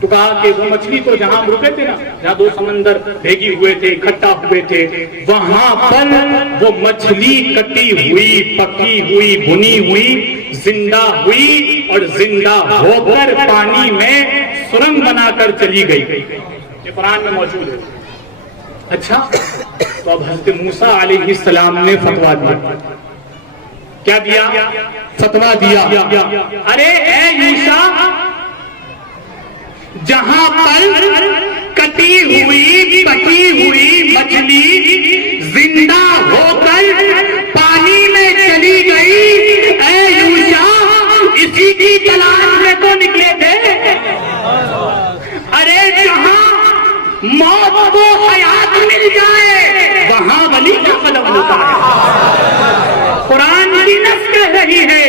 تو کہا کہ وہ مچھلی تو جہاں ہم رکے تھے نا، جہاں دو سمندر بھیگی ہوئے تھے، اکٹھا ہوئے تھے، وہاں پر وہ مچھلی کٹی ہوئی، پکی ہوئی، بھنی ہوئی، زندہ ہوئی اور زندہ ہو کر پانی میں سرنگ بنا کر چلی گئی، یہ قرآن میں موجود ہے۔ اچھا، تو اب حضرت موسیٰ علیہ السلام نے فتویٰ دیا، کیا دیا؟ فتویٰ دیا، ارے اے یوشع، جہاں پر کٹی ہوئی پکی ہوئی مچھلی زندہ ہو کر پانی میں چلی گئی، اے یوشع اسی کی تلاش میں تو نکلے تھے۔ ارے جہاں موت کو حیات مل جائے وہاں ولی کا قدم ہوتا ہے۔ قرآن کی نص کہہ رہی ہے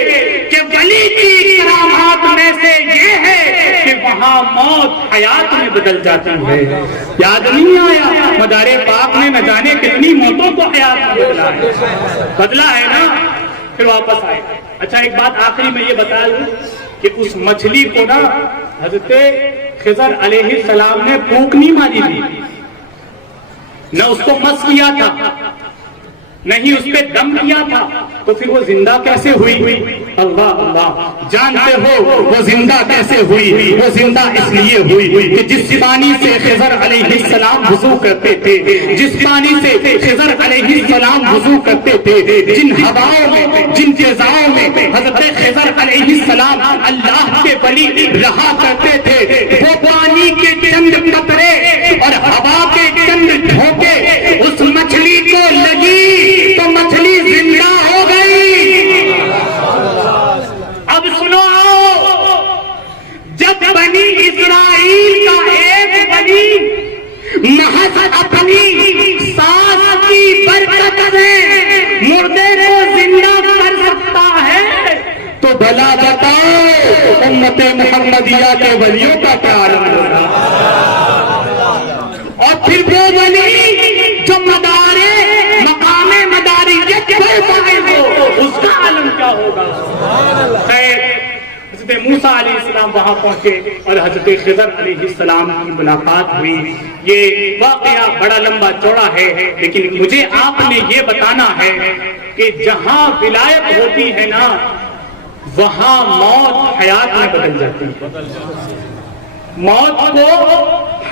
کہ ولی کی کرامات میں سے یہ ہے کہ وہاں موت حیات میں بدل جاتی ہے۔ یاد نہیں آیا مدار پاک نے نہ جانے کتنی موتوں کو حیات میں بدلا ہے، بدلا ہے نا، پھر واپس آئے۔ اچھا ایک بات آخری میں یہ بتا دوں کہ اس مچھلی کو نا حضرت خضر علیہ السلام نے پھونک نہیں ماری تھی، نہ اس کو مس کیا تھا، نہیں اس پہ دم کیا تھا، تو پھر وہ زندہ کیسے ہوئی؟ اللہ اللہ، جانتے ہو وہ زندہ کیسے ہوئی؟ وہ زندہ اس لیے ہوئی کہ جس پانی سے خضر علیہ السلام وضو کرتے تھے، جس پانی سے خضر علیہ السلام وضو کرتے تھے، جن ہواؤں میں، جن فضاؤں میں حضرت خضر علیہ السلام اللہ کے ولی رہا کرتے تھے، وہ پانی کے چند قطرے اور ہوا کے چند جھونکے اس مچھلی کو لگی تو مچھلی زندہ ہو گئی۔ اب سنو، جب بنی اسرائیل کا ایک بنی محض اپنی سانس کی برکت سے مردے کو زندہ کر سکتا ہے تو بھلا بتاؤ امت محمدیہ کے ولیوں کا کیا عالم ہوگا؟ اور پھر وہ ولی جو اس کا عالم کیا ہوگا؟ خیر، حضرت موسیٰ علیہ السلام وہاں پہنچے اور حضرت خضر علیہ السلام کی ملاقات ہوئی۔ یہ واقعہ بڑا لمبا چوڑا ہے، لیکن مجھے آپ نے یہ بتانا ہے کہ جہاں ولایت ہوتی ہے نا وہاں موت حیات میں بدل جاتی ہے، موت کو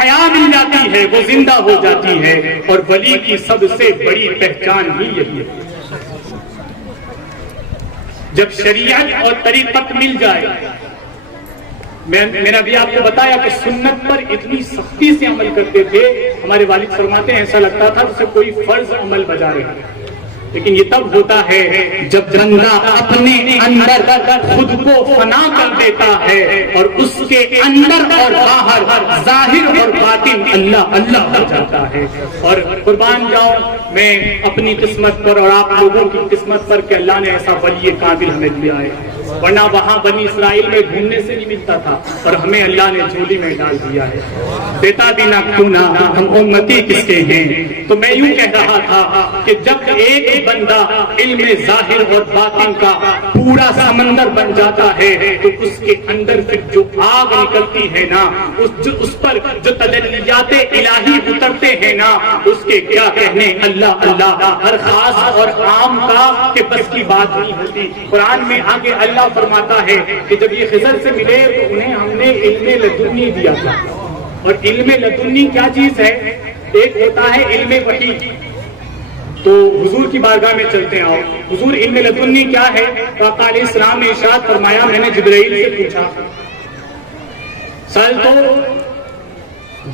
حیات مل جاتی ہے، وہ زندہ ہو جاتی ہے، اور ولی کی سب سے بڑی پہچان ہی یہی ہے۔ جب شریعت اور طریقت مل جائے، میں نے ابھی آپ کو بتایا کہ سنت پر اتنی سختی سے عمل کرتے تھے، ہمارے والد فرماتے ہیں ایسا لگتا تھا جیسے کوئی فرض عمل بجا رہے ہیں، لیکن یہ تب ہوتا ہے جب بندہ اپنے اندر خود کو فنا کر دیتا ہے اور اس کے اندر اور باہر، ظاہر اور باطن اللہ اللہ ہو جاتا ہے۔ اور قربان جاؤں میں اپنی قسمت پر اور آپ لوگوں کی قسمت پر کہ اللہ نے ایسا ولی کامل ہمیں دیا ہے، ورنہ وہاں بنی اسرائیل میں ڈھونڈنے سے نہیں ملتا تھا اور ہمیں اللہ نے جھولی میں ڈال دیا ہے۔ دیتا بھی نہ کیوں نہ، ہم امتی کس کے ہیں؟ تو میں یوں کہہ رہا تھا کہ جب ایک بندہ علم ظاہر اور باطن کا پورا سمندر بن جاتا ہے تو اس کے اندر پھر جو آگ نکلتی ہے نا، اس پر جو تجلیات الہی اترتے ہیں نا، اس کے کیا کہنے، اللہ اللہ، ہر خاص اور عام کا کہ بس کی بات نہیں ہوتی۔ قرآن میں آگے اللہ فرماتا ہے کہ جب یہ خضر سے ملے تو انہیں ہم نے علم لدنی دیا تھا، اور علم لدنی کیا چیز ہے؟ ایک ہوتا ہے علم وحی، تو حضور کی بارگاہ میں چلتے آؤ. حضور علم لدنی کیا ہے؟ آقا علیہ السلام نے ارشاد فرمایا میں نے جبرائیل سے پوچھا سألتو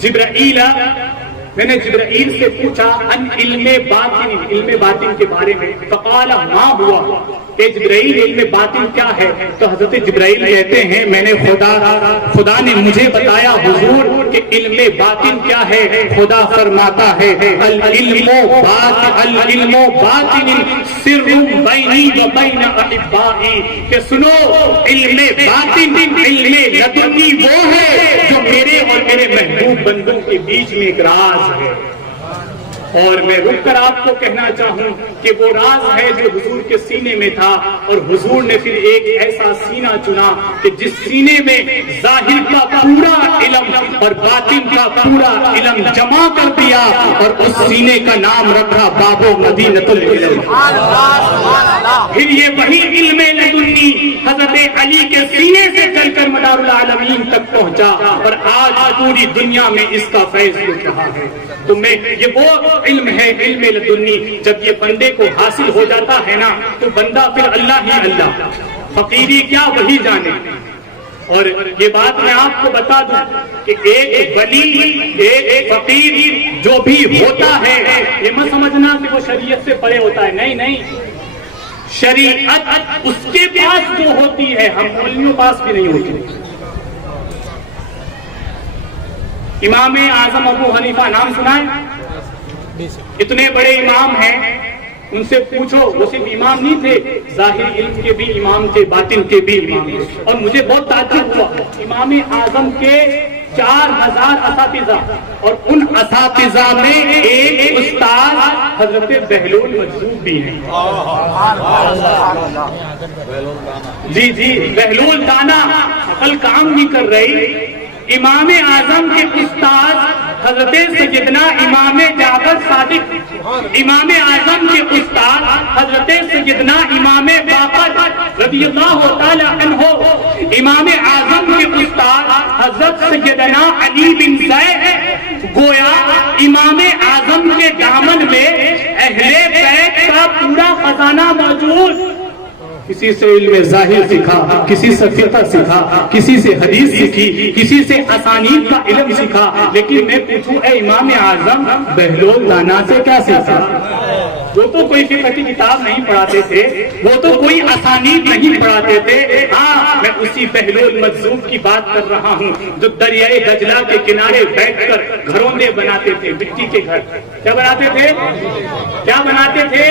جبرائیل، میں نے جبرائیل سے پوچھا ان علم باطن کے بارے میں. فقال ما ہوا، کہ جبرائیل علم باطن کیا ہے؟ تو حضرت جبرائیل کہتے ہیں میں نے خدا نے مجھے بتایا حضور کہ علم باطن کیا ہے. خدا فرماتا ہے العلم باطن سر بینی و بین احبائی، کہ سنو علم باطن علم لدنی وہ ہے جو میرے اور میرے محبوب بندوں کے بیچ میں ایک راز ہے. اور میں رک کر آپ کو کہنا چاہوں کہ وہ راز ہے جو حضور کے سینے میں تھا، اور حضور نے پھر ایک ایسا سینہ چنا کہ جس سینے میں ظاہر کا پورا علم اور باطن کا پورا علم جمع کر دیا، اور اس سینے کا نام رکھا باب مدینۃ العلم. پھر یہ وہی علم لدنی حضرت علی کے سینے سے چل کر مدار العالمین تک پہنچا، اور آج پوری دنیا میں اس کا فیض اٹھ رہا ہے. تو میں یہ وہ علم ہے علم لدنی، جب یہ بندے کو حاصل ہو جاتا ہے نا تو بندہ پھر اللہ ہی اللہ، فقیری کیا وہی جانے. اور یہ بات میں آپ کو بتا دوں کہ ایک ولی ایک فقیر جو بھی ہوتا ہے، یہ مت سمجھنا کہ وہ شریعت سے پرے ہوتا ہے، نہیں، شریعت اس کے پاس جو ہوتی ہے ہم مولیوں پاس بھی نہیں ہوتی. امام اعظم ابو حنیفہ نام سنا ہے؟ اتنے بڑے امام ہیں، ان سے پوچھو، وہ صرف امام نہیں تھے، ظاہر علم کے بھی امام تھے، باطن کے بھی امام تھے. اور مجھے بہت تعجب ہوا، امام اعظم کے 4000 اساتذہ، اور ان اساتذہ میں ایک استاد حضرت بہلول مجذوب بھی ہیں. جی بہلول دانا عقل کام نہیں کر رہی. امام اعظم کے استاد حضرت سیدنا امام جعفر صادق، امام اعظم کے استاد حضرت سیدنا امام باقر رضی اللہ تعالی عنہ، امام اعظم کے استاد حضرت سیدنا علی بن زید. گویا امام اعظم کے دامن میں اہل بیت کا پورا خزانہ موجود. کسی سے علم ظاہر سیکھا، کسی سے فقہ سیکھا، کسی سے حدیث سیکھی، کسی سے اسانید کا علم سیکھا. لیکن میں پوچھوں اے امام اعظم بہلول دانا سے کیا سیکھا؟ وہ تو کوئی فقہ کی کتاب نہیں پڑھاتے تھے، وہ تو کوئی اسانید نہیں پڑھاتے تھے. ہاں میں اسی بہلول مجذوب کی بات کر رہا ہوں جو دریائے دجلہ کے کنارے بیٹھ کر گھروندے بناتے تھے، مٹی کے گھر. کیا بناتے تھے؟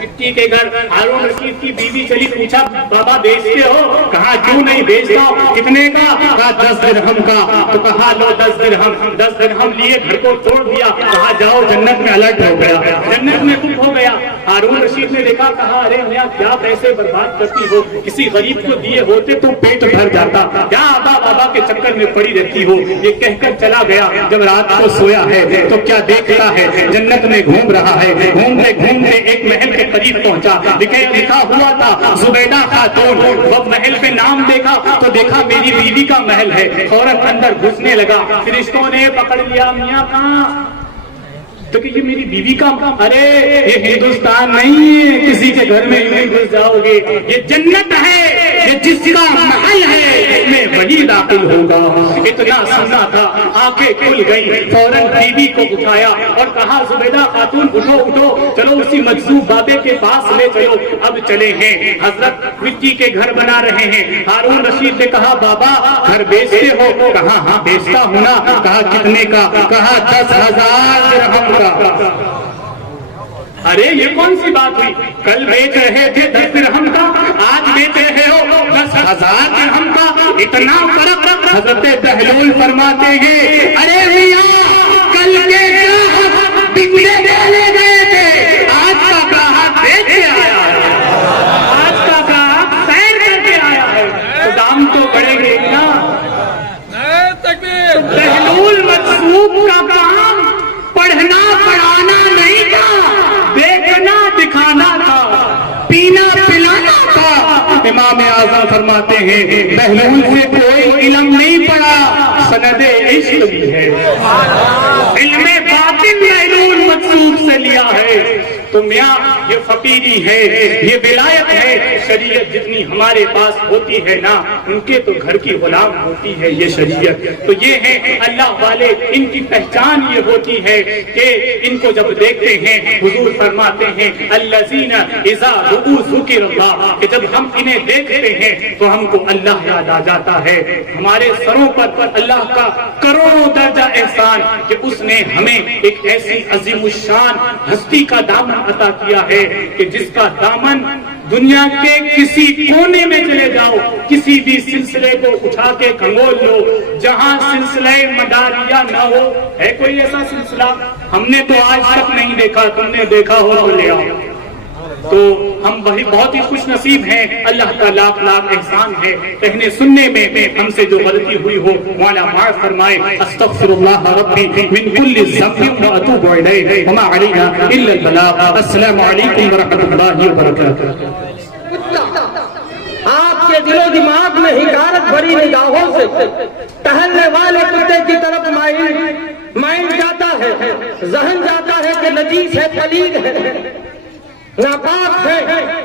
مٹی کے گھر. ہارون رشید کی بیوی چلی، پوچھا بابا بیچتے ہو؟ کہا کیوں نہیں بیچتا ہوں. کتنے کا؟ کہا 10 درہم کا. تو کہا لو 10 درہم. 10 درہم لیے، گھر کو توڑ دیا، کہا جاؤ جنت میں الرٹ ہو گیا، جنت میں خود ہو گیا. ہارون رشید نے دیکھا، کہا ارے میاں کیا پیسے برباد کرتی ہو، کسی غریب کو دیے ہوتے تو پیٹ بھر جاتا، کیا آبا بابا کے چکر میں پڑی رہتی ہو. یہ کہہ کر چلا گیا. جب رات کو سویا ہے تو کیا دیکھتا ہے؟ جنت میں گھوم رہا ہے. گھومتے گھومتے ایک محل کے قریب پہنچا. لکھا ہوا تھا زبیدہ خاتون. وہ محل پہ نام دیکھا تو دیکھا میری بیوی کا محل ہے. فوراً اندر گھسنے لگا. فرشتوں نے پکڑ لیا، میاں کہاں؟ تو کہ یہ میری بیوی کا. ارے یہ ہندوستان نہیں ہے، کسی کے گھر میں نہیں گھس جاؤ گے، یہ جنت ہے، یہ جس کا محل ہے میں وہی داخل ہوگا. اتنا سنا تھا، آنکھیں کھل گئی. فوراً بیوی کو اٹھایا اور کہا زبیدہ خاتون اٹھو اٹھو، چلو اسی مجذوب بابے کے پاس لے چلو. اب چلے ہیں، حضرت مٹی کے گھر بنا رہے ہیں. ہارون رشید نے کہا بابا گھر بیچتے ہو؟ کہا ہاں بیچتا ہوں نا. کہا کتنے کا؟ کہا 10,000 درہم کا. ارے یہ کون سی بات ہوئی؟ کل بیچ رہے تھے 10 درہم کا، آج بیچ رہے ہو 10,000 درہم کا. اتنا فرق. حضرت بہلول فرماتے ہیں ارے میاں کل کے گراہک بکنے والے گئے تھے، آج کا گراہک بیچ کے آیا ہے، آج کا گراہک سیر کر کے آیا ہے، تو دام تو بڑھیں گے نا. بہلول مجذوب کا کام پڑھنا پڑھانا نہیں تھا، دیکھنا دکھانا تھا، پینا پلانا تھا. امام اعظم فرماتے ہیں بہلول سے کوئی علم نہیں پڑا، سند عشق بھی ہے. علم باطن بہلول مقصود سے لیا ہے تو میاں یہ فقیری ہے، یہ ولایت ہے۔ شریعت جتنی ہمارے پاس ہوتی ہے نا، ان کے تو گھر کی غلام ہوتی ہے یہ شریعت۔ تو یہ ہے اللہ والے، ان کی پہچان یہ ہوتی ہے کہ ان کو جب دیکھتے ہیں، حضور فرماتے ہیں الذین اذا رؤوا ذکر اللہ، کہ جب ہم انہیں دیکھتے ہیں تو ہم کو اللہ یاد آ جاتا ہے۔ ہمارے سروں پر اللہ کا کروڑوں درجہ احسان کہ اس نے ہمیں ایک ایسی عظیم الشان ہستی کا دامن عطا کیا ہے کہ جس کا دامن دنیا کے کسی کونے میں چلے جاؤ، کسی بھی سلسلے کو اٹھا کے کھنگول لو، جہاں سلسلہ مداریہ نہ ہو۔ ہے کوئی ایسا سلسلہ؟ ہم نے تو آج تک نہیں دیکھا، تم نے دیکھا ہو تو لے آؤ۔ تو ہم بہت ہی خوش نصیب ہیں، اللہ کا لاکھ لاکھ احسان ہے۔ کہنے سننے میں ہم سے جو غلطی ہوئی ہو مولا معاف فرمائے۔ استغفر اللہ ربی من کل ذنب واتوب الیہ وما علینا الا البلاغ۔ السلام علیکم ورحمۃ اللہ وبرکاتہ۔ آپ کے دل و دماغ میں حکارت بھری نگاہوں سے ٹہلنے والے کتے کی طرف مائنڈ جاتا ہے، ذہن جاتا ہے کہ نجیس ہے، پلید ہے، ناپاک ہے۔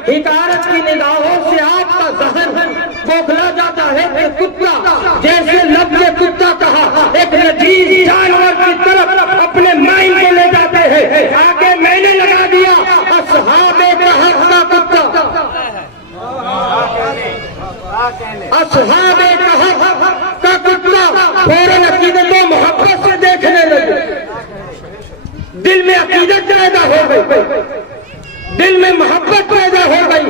حکارت کی نگاہوں سے آپ کا ذہن بوکھلا جاتا ہے کہ کتا، جیسے لب نے کتا کہا، ایک نجیس جانور کی طرف اپنے مائنڈ کو لے جاتے ہیں۔ آگے میں نے لگا دیا اصحاب کہف کا کتا، اصحاب کہف کا کتا فوراً عقیدت و محبت سے دیکھنے لگے، دل میں عقیدت پیدا ہو گئی، دل میں محبت پیدا ہو گئی۔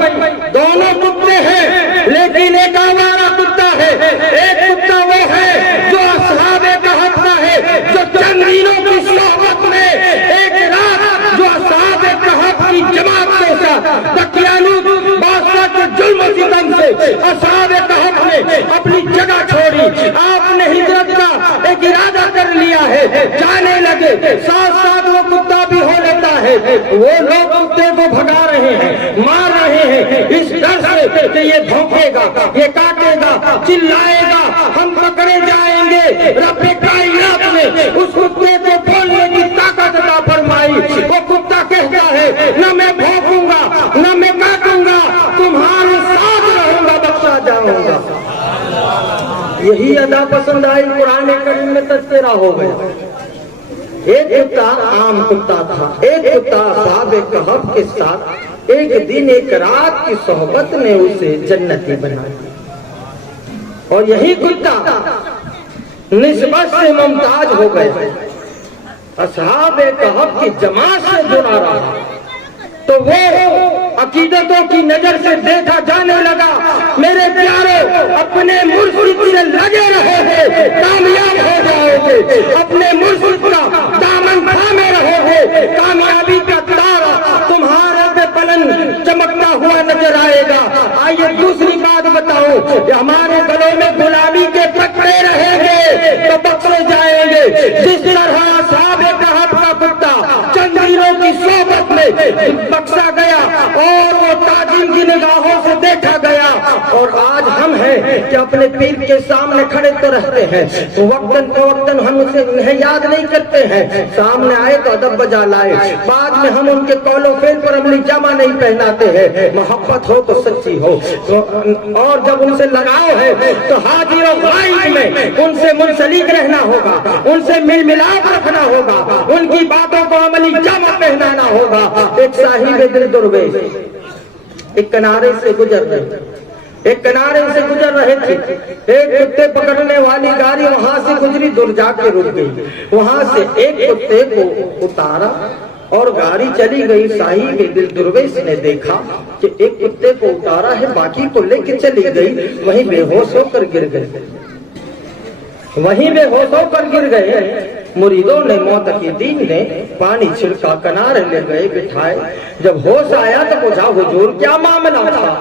دونوں کتے ہیں لیکن ایک آوارہ کتا ہے، ایک کتا وہ ہے جو اصحاب کہف کا ہے، جو چند دنوں کی صحبت میں ایک رات جو اصحاب کہف کی جماعت کے ساتھ دقیانوس بادشاہ کے ظلم و ستم سے اصحاب کہف نے اپنی جگہ چھوڑی، آپ نے ہجرت کا ایک ارادہ کر لیا ہے، جانے لگے، ساتھ ساتھ وہ کتا بھی ہو لیتا ہے۔ وہ لوگ کتے کو بھگا رہے ہیں، مار رہے ہیں، اس ڈر سے کہ یہ بھونکے گا، یہ کاٹے گا، چلائے گا، ہم پکڑے جائیں گے۔ رب کائنات نے اس کتے کو بولنے کی طاقت عطا فرمائی۔ وہ کتا کہتا ہے نہ میں بھونکوں گا، نہ میں کاٹوں گا، تمہارے ساتھ رہوں گا، بخشا جاؤں گا۔ یہی ادا پسند آئی، قرآن کریم میں تذکرہ ہو گیا۔ ایک کتا عام کتا تھا، ایک کتا اصحاب کہف کے ساتھ ایک دن ایک رات کی صحبت نے اسے جنتی بنا دیا، اور یہی کتا نسبت سے ممتاز ہو گئے، اصحاب کہف کی جماعت سے جڑا رہا، تو وہ عقیدتوں کی نظر سے دیکھا جانے لگا۔ میرے پیارے اپنے مرشد سے لگے رہے ہیں، کامیاب ہو جاؤ گے، اپنے مرشد کا دامن تھامے رہو گے، کامیابی کا تارا تمہارے پہ بلند چمکتا ہوا نظر آئے گا۔ آئیے دوسری بات بتاؤں کہ ہمارے گلوں میں غلامی کے پکڑے رہیں گے تو بخشے جائیں گے۔ جس طرح اصحاب کہف کا کتا چند دنوں کی صحبت میں بخشا گیا اور وہ تعظیم کی نگاہوں سے دیکھا گیا، اور آج ہم ہیں کہ اپنے پیر کے سامنے کھڑے تو رہتے ہیں، وقتاً فوقتاً ہم اسے انہیں یاد نہیں کرتے ہیں، سامنے آئے تو ادب بجا لائے، بعد میں ہم ان کے قول و فعل پر عملی جامہ نہیں پہناتے ہیں۔ محبت ہو تو سچی ہو، اور جب ان سے لگاؤ ہے تو حاضر و غائب میں ان سے منسلک رہنا ہوگا، ان سے مل ملاپ رکھنا ہوگا، ان کی باتوں کو عملی جامہ پہنانا ہوگا۔ ایک صاحب دل درویش ایک کنارے سے گزر رہے تھے، ایک کتے پکڑنے والی گاڑی وہاں سے گزری، دور جا کے رک گئی، وہاں سے ایک کتے کو اتارا اور گاڑی چلی گئی۔ صاحب دل درویش نے دیکھا کہ ایک کتے کو اتارا ہے، باقی کو لے کے چلی گئی، وہیں بے ہوش ہو کر گر گئے۔ مریدوں نے معتقدین نے پانی چھڑکا، کنارے لے گئے، بٹھائے، جب ہوش آیا تو پوچھا حضور کیا معاملہ تھا؟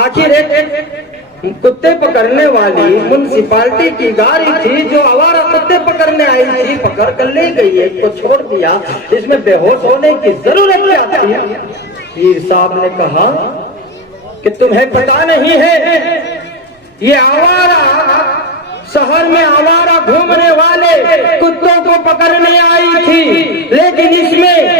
آخر ایک کتے پکڑنے والی منسپالٹی کی گاڑی تھی جو آوارہ کتے پکڑنے آئی تھی، پکڑ کر لے گئی، ایک کو چھوڑ دیا، اس میں بے ہوش ہونے کی ضرورت کیا تھی؟ پیر صاحب نے کہا کہ تمہیں پتا نہیں ہے، یہ آوارہ شہر میں آوارہ گھومنے والے کتوں کو پکڑنے آئی تھی، لیکن اس میں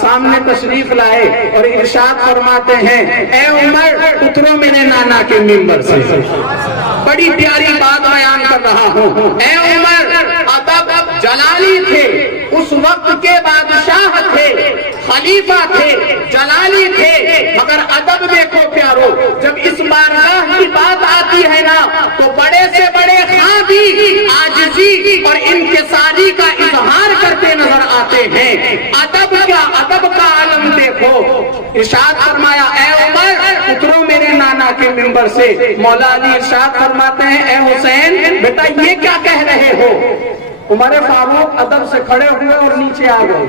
سامنے تشریف لائے اور ارشاد فرماتے ہیں اے عمر اترو میرے نانا کے ممبر سے۔ بڑی پیاری بات بیان کر رہا ہوں۔ اے عمر ادب جلالی تھے، اس وقت کے بادشاہ تھے، خلیفہ تھے، جلالی تھے، مگر ادب دیکھو پیارو، جب اس بارگاہ کی بات آتی ہے نا تو بڑے سے بڑے خاں بھی عاجزی اور انکساری کا اظہار کرتے نظر آتے ہیں۔ ادب کیا، ادب کا عالم دیکھو۔ ارشاد فرمایا اے عمر اترو میرے نانا کے ممبر سے۔ مولا علی ارشاد فرماتے ہیں اے حسین بیٹا یہ کیا کہہ رہے ہو؟ عمر فاروق ادب سے کھڑے ہوئے اور نیچے آ گئے۔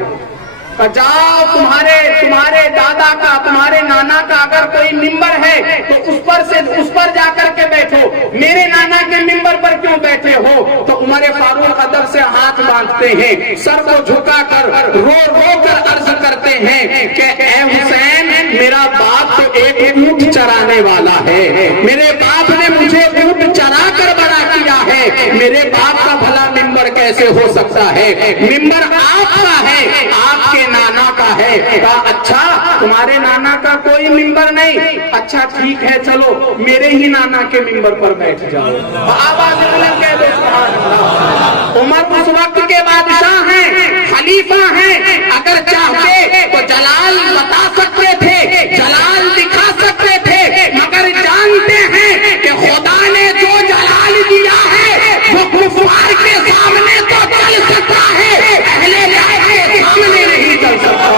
جاؤ تمہارے دادا کا، تمہارے نانا کا اگر کوئی ممبر ہے تو اس پر جا کر کے بیٹھو، میرے نانا کے ممبر پر کیوں بیٹھے ہو؟ تو عمر فاروق ادب سے ہاتھ باندھتے ہیں، سر کو جھکا کر رو کر عرض کرتے ہیں کہ اے حسین میرا باپ تو ایک اونٹ چرانے والا ہے، میرے باپ نے مجھے اونٹ چرا کر بڑا کیا ہے، میرے باپ کا بھلا ممبر کیسے ہو سکتا ہے؟ ممبر آپ کا ہے، آپ کے نانا کا ہے۔ کہا اچھا تمہارے نانا کا کوئی ممبر نہیں؟ اچھا ٹھیک ہے چلو میرے ہی نانا کے ممبر پر بیٹھ جاؤ۔ آواز بلند کہہ دو سبحان اللہ۔ عمر اس وقت کے بادشاہ ہیں، خلیفہ ہیں، اگر چاہتے تو جلال بتا سکتے تھے، جلال دکھا سکتے تھے، مگر جانتے ہیں کہ خدا نے جو جلال دیا ہے وہ کفار کے سامنے تو چل سکتا ہے، اہل بیت کے سامنے نہیں چل سکتا۔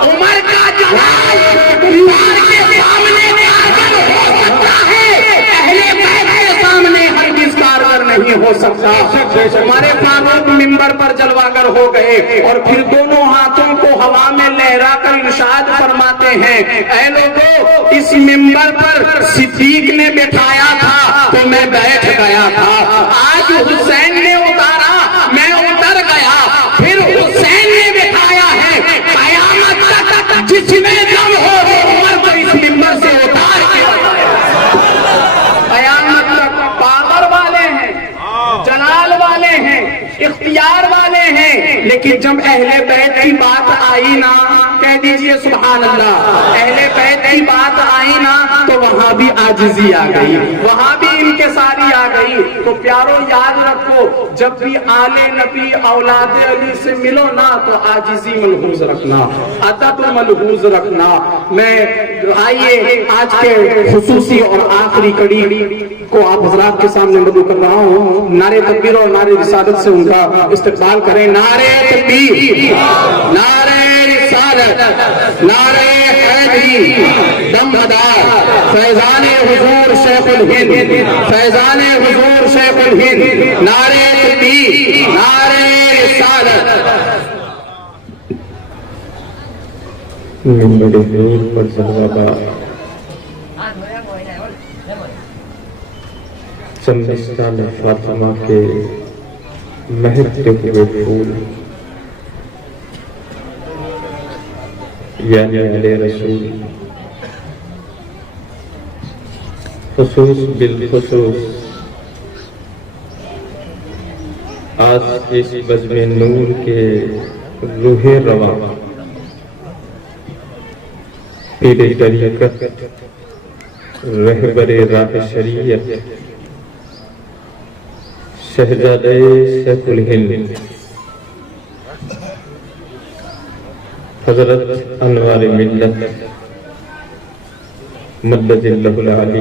عمر کا جلال کفار کے سامنے کارگر ہو سکتا ہے، اہل بیت کے سامنے ہرگز کارگر نہیں ہو سکتا۔ ہمارے فاروق ممبر پر جلواگر ہو گئے اور پھر دونوں ہاتھوں کو ہوا میں لہرا کر ارشاد فرماتے ہیں اے لوگو اس ممبر پر صدیق نے بٹھایا تھا تو میں بیٹھ گیا تھا، آج حسین نے اتارا میں اتر گیا، پھر حسین نے بٹھایا ہے، قیامت تک جس میں دم ہو وہ عمر کو اس ممبر سے اتار کے قیامت تک۔ پاور والے ہیں، جلال والے ہیں، اختیار والے ہیں، لیکن جب اہل بیت کی بات آئی نا کہہ دیجئے سبحان اللہ، اہل بیت کی بات آئی نا تو وہاں بھی عاجزی آ گئی، وہاں بھی انکساری آ گئی۔ تو پیارو یاد رکھو جب بھی آل نبی اولاد علی سے ملو نا تو عاجزی ملحوظ رکھنا، ادب ملحوظ رکھنا۔ میں آئیے آج کے خصوصی اور آخری کڑی کو آپ حضرات کے سامنے مدعو کر رہا ہوں، نعرے تکبیر اور نعرے رسالت سے ان کا استقبال کریں۔ نعرے تکبیر، نعرے رسالت، نعرے حیدری، دمدار، فیضان حضور شیخ الہند، فیضان حضور شیخ الہند، نعرے تکبیر، نعرے رسالت۔ ممبر حضور پر جلوہ چمنستان فاطمہ کے مہکتے ہوئے پھول یعنی علیہ رسول، خصوص بالخصوص آج اس بزم نور کے روح رواں پیر طریقت، رہبر راہ شریعت، شہزادہ شیخ الہند حضرت انوار ملت مدد اللہ العالی،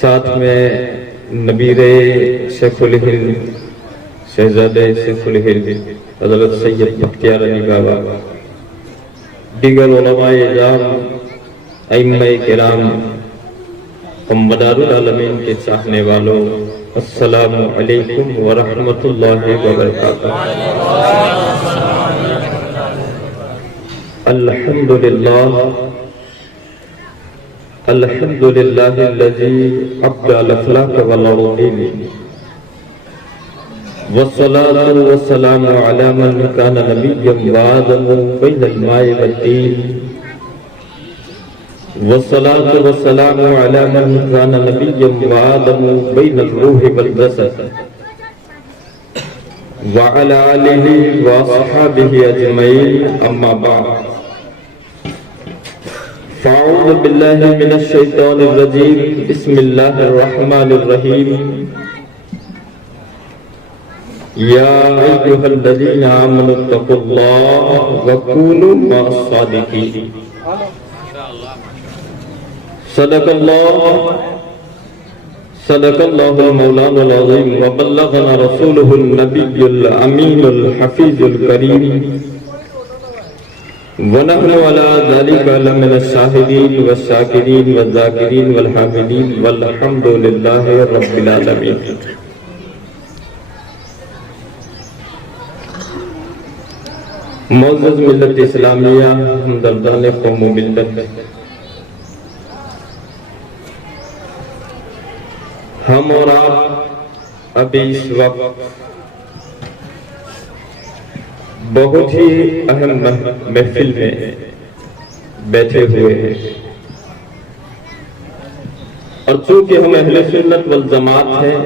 ساتھ میں نبیر شیخ الہند شہزادہ شیخ الہند حضرت سید بختیار علی بابا، دیگر علماء اعظام، ائمہ کرام، مدار العالمین کے چاہنے والوں، السلام علیکم ورحمۃ اللہ وبرکاتہ۔ الحمدللہ الحمدللہ الذی ابدع الاخلاق والعروضین، والصلاة والسلام علی من کان نبیا وآدم بین الماء والطین، والصلاة والسلام على من كان نبيا وآدم بين الروح والجسد، وعلى آله وأصحابه أجمعين أما بعد فأعوذ بالله من الشيطان الرجيم بسم الله الرحمن الرحيم يا أيها الذين آمنوا اتقوا الله وكونوا مع الصادقين صدق الله المولانا العظيم وبلغنا رسوله النبي الأمين الحفيظ الكريم ونحن على ذلك لمن الشاهدين والشاكرين والذاكرين والحامدين والحمد لله رب العالمين. معزز ملت اسلامیہ، ہمدردان قوم و ملت، ہم اور آپ ابھی اس وقت بہت ہی اہم محفل میں بیٹھے ہوئے ہیں، اور چونکہ ہم اہل سنت والجماعت ہیں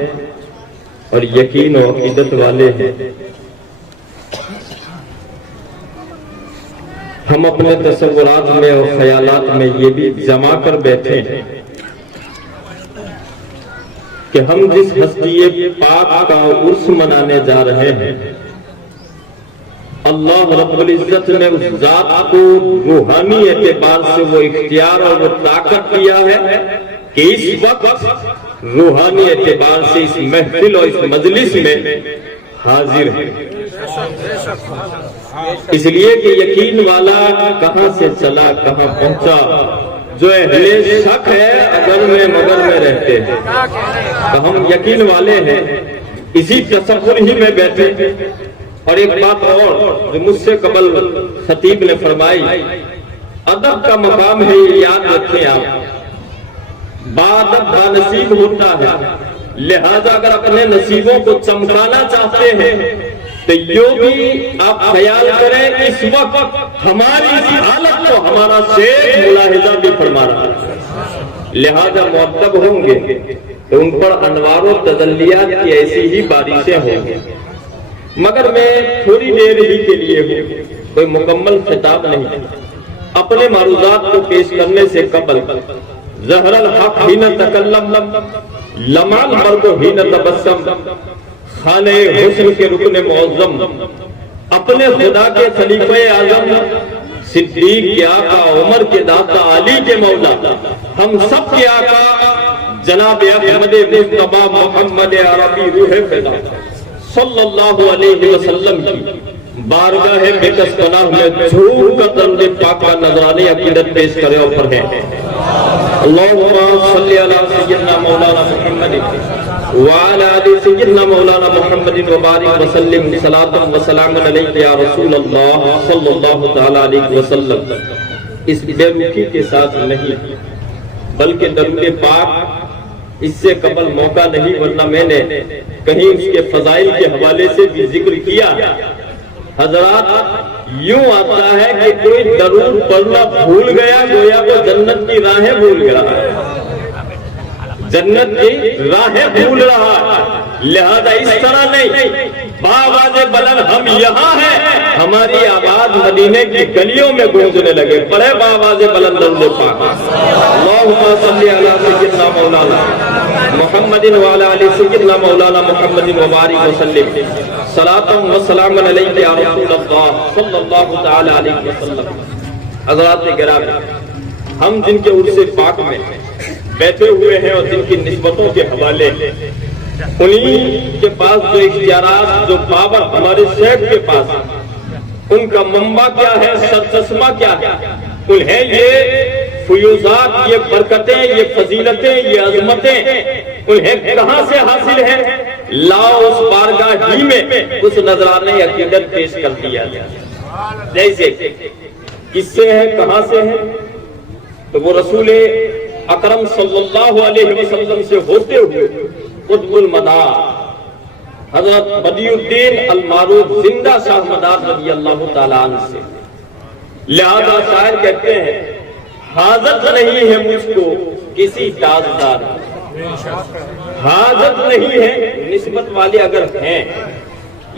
اور یقین و عقیدت والے ہیں، ہم اپنے تصورات میں اور خیالات میں یہ بھی جما کر بیٹھے ہیں کہ ہم جس ہستی پاک کا عرس منانے جا رہے ہیں، اللہ رب العزت نے اس ذات کو روحانی اعتبار سے وہ اختیار اور وہ طاقت دیا ہے کہ اس وقت روحانی اعتبار سے اس محفل اور اس مجلس میں حاضر ہے. اس لیے کہ یقین والا کہاں سے چلا کہاں پہنچا، جو اہل شک ہے اگر میں مگر میں رہتے ہیں، تو ہم یقین والے ہیں اسی تصور ہی میں بیٹھے. اور ایک بات اور جو مجھ سے قبل خطیب نے فرمائی، ادب کا مقام ہے، یہ یاد رکھیں آپ، بادب بانصیب ہوتا ہے، لہذا اگر اپنے نصیبوں کو چمکانا چاہتے ہیں تو یوں بھی آپ خیال کریں اس وقت ہماری اس حالت کو ہمارا شیخ ملاحظہ بھی فرما رہا ہے، لہذا مؤدب ہوں گے تو ان پر انوار و تجلیات کی ایسی ہی بارشیں ہوں گی. مگر میں تھوڑی دیر ہی کے لیے ہوں، کوئی مکمل خطاب نہیں. اپنے معروضات کو پیش کرنے سے قبل ظہر الحق ہی نہ تکلم لمال مرد ہی نہ تبسم، خانہ حسن کے رکن معظم، اپنے خدا کے خلیفہ اعظم، صدیق کے آقا، عمر کے داتا، علی کے مولا، ہم سب کے آقا جناب احمد مصطفیٰ محمد عربی روح فدا صلی اللہ علیہ وسلم کی بارگاہ بکس پناہ میں جھوم کا درد پاکہ نظرانے عقیدت پیش کرے اور پڑھیں. اللہم صلی علی سیدنا مولانا محمد وعلی آل سیدنا مولانا محمد وبارک وسلم صلاۃ و سلام علیک یا رسول اللہ صلی اللہ تعالی علیہ وسلم. اس بے رخی کے ساتھ نہیں بلکہ درود پاک اس سے قبل موقع نہیں، ورنہ میں نے کہیں اس کے فضائل کے حوالے سے بھی ذکر کیا. حضرات یوں آتا ہے کہ کوئی درود پڑھنا بھول گیا گویا وہ جنت کی راہیں بھول گیا، جنت کی راہیں بھول رہا ہے. لہذا اس طرح نہیں، بآواز بلند ہم یہاں ہیں، ہماری آواز مدینے کی گلیوں میں گونجنے لگے. پڑھے بآواز بلند درود پاک. اللہم صلی علی سیدنا مولانا محمد وعلی آل سیدنا مولانا محمد وبارک وسلم صلاۃ و سلام علیک یا رسول اللہ صلی اللہ تعالی علیہ وسلم. حضرات گرامی، ہم جن کے عرص پاک میں بیٹھے ہوئے ہیں اور جن کی نسبتوں کے حوالے انہی کے پاس جو اختیارات، جو پاور ہمارے شیخ کے پاس، ان کا منبع کیا ہے، سرچشمہ کیا ہے، انہیں یہ فیوزات، یہ برکتیں، یہ فضیلتیں، یہ عظمتیں انہیں کہاں سے حاصل ہیں؟ لاؤ اس بارگاہ ہی میں کچھ نذرانے عقیدت پیش کر دیا جائے. جیسے کس سے ہے، کہاں سے ہے؟ تو وہ رسول اکرم صلی اللہ علیہ وسلم سے ہوتے ہوئے قطب المدار حضرت بدیع الدین المعروف زندہ شاہ مدار رضی اللہ تعالیٰ عنہ سے. لہذا شاعر کہتے ہیں حاجت نہیں ہے مجھ کو کسی تاجدار، حاجت نہیں ہے، نسبت والے اگر ہیں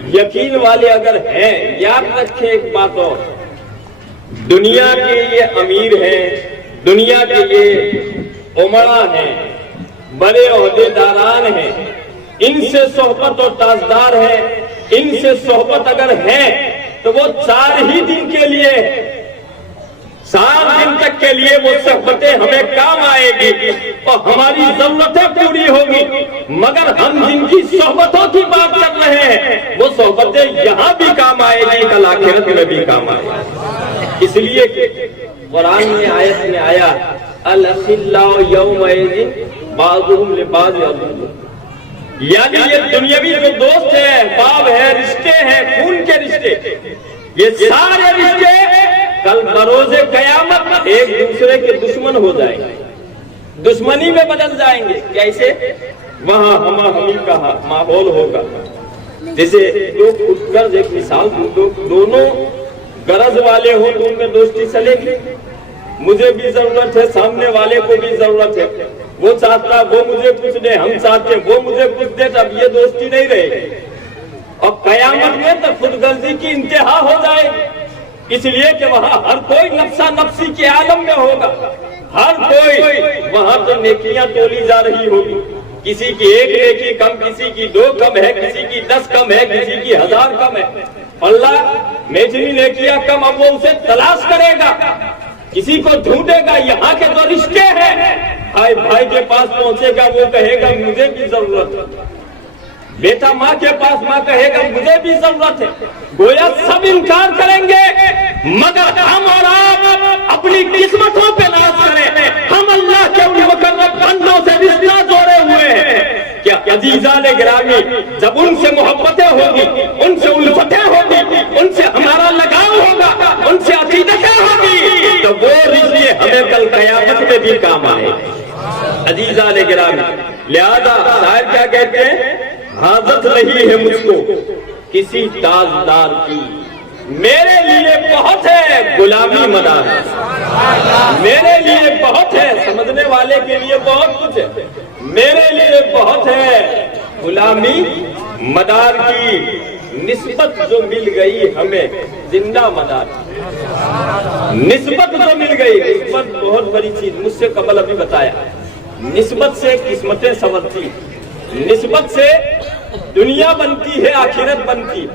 یقین والے اگر ہیں، یاد رکھیں ایک بات اور، دنیا کے یہ امیر ہیں، دنیا کے یہ عمرا ہیں، بڑے عہدیداران ہیں، ان سے صحبت اور تاجدار ہیں، ان سے صحبت اگر ہے تو وہ 4 ہی دن کے لیے، 7 دن تک کے لیے وہ صحبتیں ہمیں کام آئے گی اور ہماری ضرورتیں پوری ہوگی، مگر ہم جن کی صحبتوں کی بات کر رہے ہیں وہ صحبتیں یہاں بھی کام آئے گی، کل آخرت میں بھی کام آئے گی۔ اس لیے کہ قرآن میں آیت میں آیا الاخلاء یومئذ بعضهم لبعض عدو، یعنی یہ دنیاوی جو دوست ہیں، باپ ہے، رشتے ہیں، خون کے رشتے، یہ سارے رشتے کل بروز قیامت ایک دوسرے کے دشمن ہو جائیں گے، دشمنی میں بدل جائیں گے۔ کیسے؟ وہاں ہما ہمی کا ماحول ہوگا، جیسے دو خود غرض، ایک مثال دونوں غرض والے ہوں تو ان میں دوستی چلے گی، مجھے بھی ضرورت ہے، سامنے والے کو بھی ضرورت ہے، وہ چاہتا وہ مجھے کچھ دے، ہم چاہتے وہ مجھے کچھ دے، تب یہ دوستی نہیں رہے گی، اور قیامت میں تو خود غرضی کی انتہا ہو جائے گی، اس لیے کہ وہاں ہر کوئی نفسا نفسی کے عالم میں ہوگا، ہر کوئی وہاں تو نیکیاں تولی جا رہی ہوگی، کسی کی 1 نیکی کم، کسی کی 2 کم ہے، کسی کی 10 کم ہے، کسی کی 1000 کم ہے، اللہ میری نیکیاں کم، اب وہ اسے تلاش کرے گا، کسی کو ڈھونڈے گا، یہاں کے جو رشتے ہیں، بھائی کے پاس پہنچے گا، وہ کہے گا مجھے بھی ضرورت ہے، بیٹا ماں کے پاس ماں کہے گا مجھے بھی ضرورت ہے، گویا سب انکار کریں گے، مگر ہم اور آپ اپنی قسمتوں پہ ناز کریں، ہم اللہ کے ان مقرب بندوں سے رشتہ جوڑے ہوئے ہیں، کیا عزیزان گرامی جب ان سے محبتیں ہوگی، ان سے الفتیں ہوگی، ان سے ہمارا لگاؤ ہوگا، ان سے عقیدتیں ہوگی، تو وہ رشتے ہمیں کل قیامت میں بھی کام آئے۔ عزیزان گرامی، لہذا شاعر کیا کہتے ہیں، حاجت نہیں ہے مجھ کو کسی تاجدار کی، میرے لیے بہت ہے غلامی مدار، میرے لیے بہت ہے، سمجھنے والے کے لیے بہت کچھ ہے، میرے لیے بہت ہے غلامی مدار کی، نسبت جو مل گئی ہمیں زندہ مدار، نسبت جو مل گئی، نسبت بہت بڑی چیز، مجھ سے قبل ابھی بتایا، نسبت سے قسمتیں سنورتی، نسبت سے دنیا بنتی ہے، آخرت بنتی،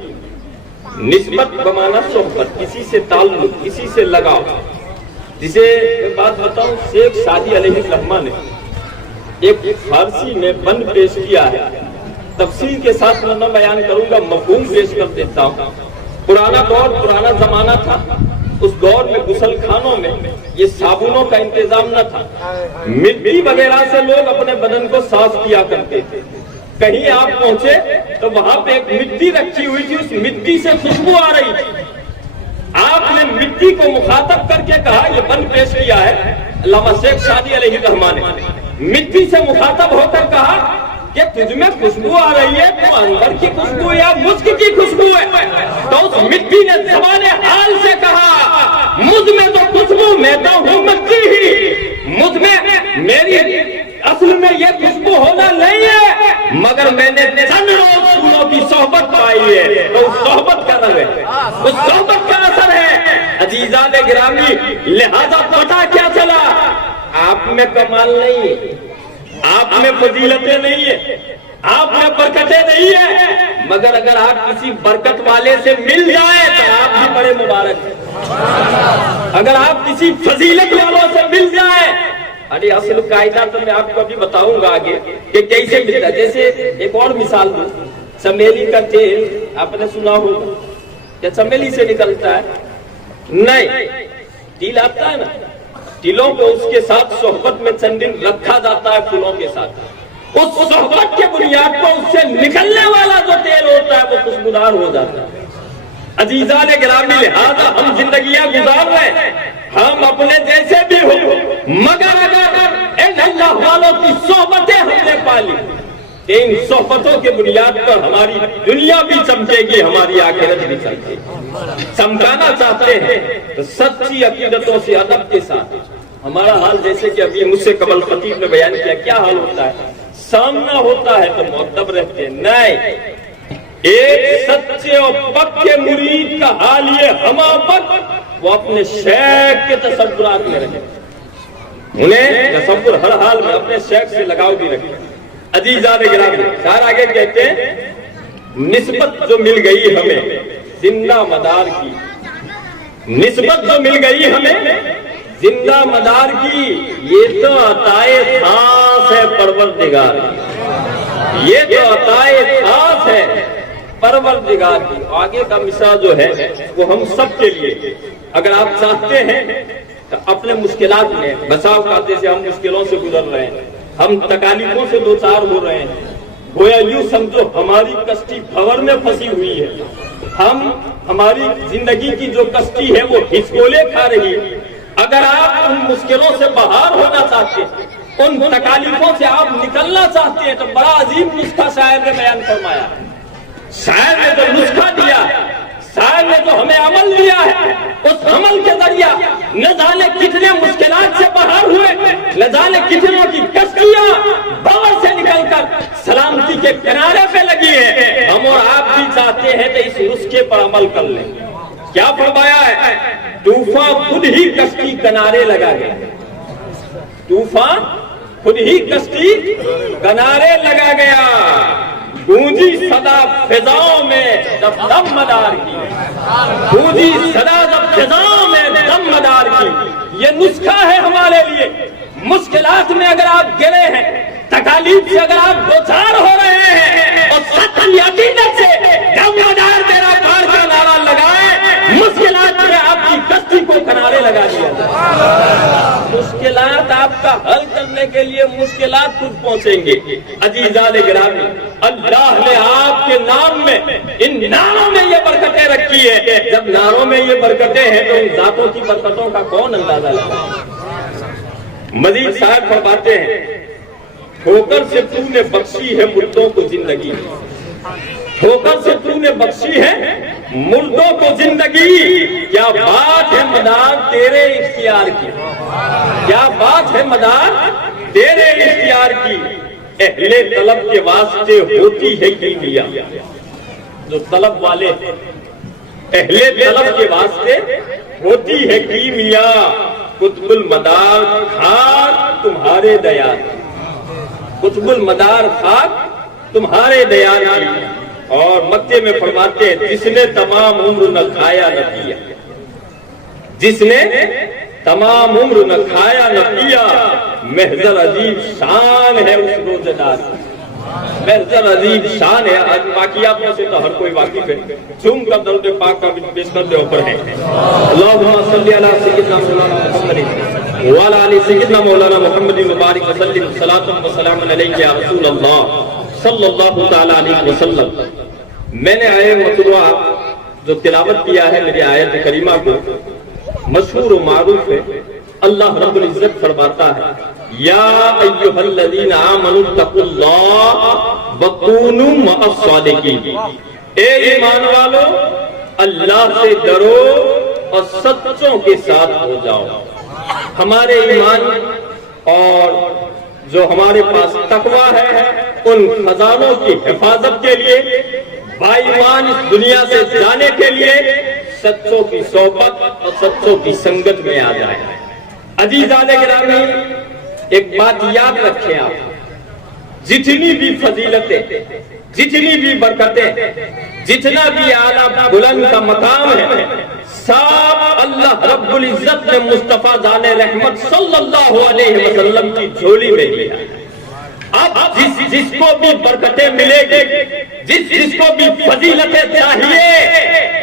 نسبت بمانا صحبت، کسی سے تعلق، کسی سے لگاؤ، جسے ایک بات بتاؤں، شیخ سعدی علیہ الرحمن نے ایک فارسی میں بند پیش کیا ہے، تفصیل کے ساتھ میں نہ بیان کروں گا، مفہوم پیش کر دیتا ہوں۔ پرانا دور، پرانا زمانہ تھا، اس دور میں غسل خانوں میں یہ صابنوں کا انتظام نہ تھا، مٹی وغیرہ سے لوگ اپنے بدن کو صاف کیا کرتے تھے، کہیں آپ پہنچے تو وہاں پہ ایک مٹی رکھی ہوئی تھی، اس مٹی سے خوشبو آ رہی تھی، آپ نے مٹی کو مخاطب کر کے کہا، یہ بند پیش کیا ہے علامہ شیخ سعدی علیہ الرحمن نے، مٹی سے مخاطب ہو کر کہا کہ تجھ میں خوشبو آ رہی ہے، تو انور کی خوشبو یا مسک کی خوشبو ہے، تو اس مٹی نے زبان حال سے کہا، مجھ میں تو خوشبو، میں تو ہوں مٹی ہی، مجھ میں میری اصل میں یہ خوشبو ہونا نہیں ہے، مگر میں نے چند روز پھولوں کی صحبت پائی ہے، تو اس صحبت کا رنگ ہے، اس صحبت کا اثر ہے۔ عزیزان گرامی، لہذا پتہ کیا چلا، آپ میں کمال نہیں ہے، آپ میں فضیلتیں نہیں ہیں، آپ میں برکتیں نہیں ہیں، مگر اگر آپ کسی برکت والے سے مل جائیں تو آپ بھی بڑے مبارک ہیں، اگر آپ کسی فضیلت والوں سے مل جائیں، ارے اصل قاعدہ تو میں آپ کو ابھی بتاؤں گا آگے کہ کیسے ملتا ہے۔ جیسے ایک اور مثال دوں، چمیلی کا تیل آپ نے سنا ہوگا، کیا چمیلی سے نکلتا ہے؟ نہیں، تیل آتا ہے نا، تیلوں کو اس کے ساتھ صحبت میں چند دن رکھا جاتا ہے پھولوں کے ساتھ، اس صحبت کے بنیاد پر اس سے نکلنے والا جو تیل ہوتا ہے وہ خوشبودار ہو جاتا ہے۔ عزیزان گرامی، لہذا ہم زندگیاں گزار رہے ہیں، ہم اپنے جیسے بھی ہو، مگر اگر ان اللہ والوں کی صحبتیں ہم نے پالی، ان صحبتوں کے بنیاد پر ہماری دنیا بھی چمکے گی، ہماری آخرت بھی چمکے گی۔ چمکانا چاہتے ہیں تو سچی عقیدتوں سے ادب کے ساتھ، ہمارا حال جیسے کہ ابھی مجھ سے قبل خطیب نے بیان کیا، کیا حال ہوتا ہے، سامنا ہوتا ہے تو مؤدب رہتے ہیں، نہیں، ایک سچے اور پکے مرید کا حال یہ ہماپت وہ اپنے شیخ کے تصورات میں رہے، انہیں تصور ہر حال میں اپنے شیخ سے لگاؤ بھی رکھے۔ عزیزان گرامی، شاعر آگے کہتے ہیں نسبت جو مل گئی ہمیں زندہ مدار کی، نسبت جو مل گئی ہمیں زندہ مدار کی، یہ تو عطائے خاص ہے پروردگار کی، یہ تو عطائے خاص ہے پروردگار کی۔ آگے کا مصرع جو ہے وہ ہم سب کے لیے، اگر آپ چاہتے ہیں تو اپنے مشکلات میں، بسا اوقات سے ہم مشکلوں سے گزر رہے ہیں، ہم تکالیفوں سے دوچار ہو رہے ہیں، گویا یوں سمجھو ہماری کشتی بھنور میں پھنسی ہوئی ہے، ہماری زندگی کی جو کشتی ہے وہ ہچکولے کھا رہی ہے۔ اگر آپ ان مشکلوں سے باہر ہونا چاہتے ہیں، ان تکالیفوں سے آپ نکلنا چاہتے ہیں، تو بڑا عظیم نسخہ شاعر نے بیان فرمایا۔ شاعر نے جو نسخہ دیا، شاعر نے جو ہمیں عمل دیا ہے، اس عمل کے ذریعہ نہ جانے کتنے مشکلات سے باہر ہوئے، نہ جانے کتنوں کی کشتیاں بھنور سے نکل کر سلامتی کے کنارے پہ لگی ہے۔ ہم اور آپ بھی چاہتے ہیں کہ اس نسخے پر عمل کر لیں۔ کیا فرمایا ہے؟ طوفان خود ہی کشتی کنارے لگا گیا، طوفان خود ہی کشتی کنارے لگا گیا، گونجی صدا فضاؤں میں جب دم مدار کی، گونجی صدا جب فضاؤں میں دم مدار کی۔ یہ نسخہ ہے ہمارے لیے۔ مشکلات میں اگر آپ گرے ہیں، تکالیف سے اگر آپ دوچار ہو رہے ہیں، اور سچ یقینت سے دم مدار تیرا پار کا نعرہ لگائے، مشکلات میں آپ کی کشتی کو کنارے لگا دیا جائے۔ مشکلات آپ کا حل کرنے کے لیے مشکلات خود پہنچیں گے۔ عزیزان گرامی، اللہ نے آپ کے نام میں، ان ناموں میں یہ برکتیں رکھی ہے۔ جب ناموں میں یہ برکتیں ہیں تو ان ذاتوں کی برکتوں کا کون اندازہ لگائے؟ مزید صاحب فرماتے ہیں ٹھوکر سے تو نے بخشی ہے مردوں کو زندگی، ٹھوکر سے تو نے بخشی ہے مردوں کو زندگی، کیا بات ہے مدار تیرے اختیار کی، کیا بات ہے مدار تیرے اختیار کی۔ اہل طلب کے واسطے ہوتی ہے کیمیا، جو طلب والے اہل طلب کے واسطے ہوتی ہے کیمیا، قطب المدار خاک تمہارے دیار، قطب المدار خاک تمہارے دیار کی۔ اور مکے میں فرماتے ہیں جس نے تمام عمر نہ کھایا نہ پیا، جس نے تمام عمر نہ کھایا نہ پیا، محضر عجیب شان ہے اس روزے دار کی، محضر عجیب شان ہے۔ آج واقعات میں سے تو ہر کوئی واقف ہے، جھوم کر درود پاک کا پیش کرتے اوپر ہے۔ اللہم صلی علی سیدنا مولانا محمد وعلی آل سیدنا مولانا محمد مبارک وسلم، صلاۃ و سلام علیک یا رسول اللہ صلی اللہ تعالی علیہ وسلم۔ میں نے آیت مطلوعہ جو تلاوت کیا ہے میری آیت کریمہ کو، مشہور و معروف ہے۔ اللہ رب العزت فرماتا ہے یا ایھا الذین آمنوا اتقوا اللہ وکونوا مع الصادقین، اے ایمان والو اللہ سے ڈرو اور سچوں کے ساتھ ہو جاؤ۔ ہمارے ایمان اور جو ہمارے پاس تقویٰ ہے، ان خزانوں کی حفاظت کے لیے، بائیمان اس دنیا سے جانے کے لیے سچوں کی صحبت اور سچوں کی سنگت میں آ جائے۔ عزیزان گرامی، ایک بات یاد رکھیں آپ، جتنی بھی فضیلتیں، جتنی بھی برکتیں، جتنا بھی اعلیٰ بلند کا مقام ہے، سب اللہ رب العزت نے مصطفیٰ جان رحمت صلی اللہ علیہ وسلم کی جھولی میں لیا۔ اب جس کو بھی برکتیں ملے گی، جس کو بھی فضیلتیں چاہیے،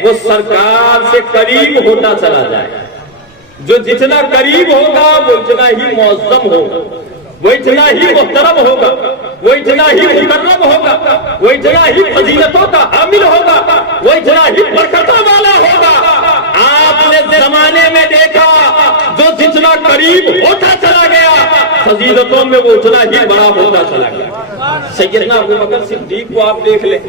وہ سرکار سے قریب ہوتا چلا جائے۔ جو جتنا قریب ہوگا وہ اتنا ہی معظم ہوگا، وہ اتنا ہی محترم ہوگا، وہ اتنا ہی مکرم ہوگا، وہ اتنا ہی فضیلتوں کا حامل ہوگا، وہ اتنا ہی برکتوں والا ہوگا۔ آپ نے زمانے میں دیکھا جو جتنا قریب ہوتا چلا گیا، فضیلتوں میں وہ اتنا ہی بڑا ہوتا چلا گیا۔ سیدنا ابوبکر صدیق کو آپ دیکھ لیں،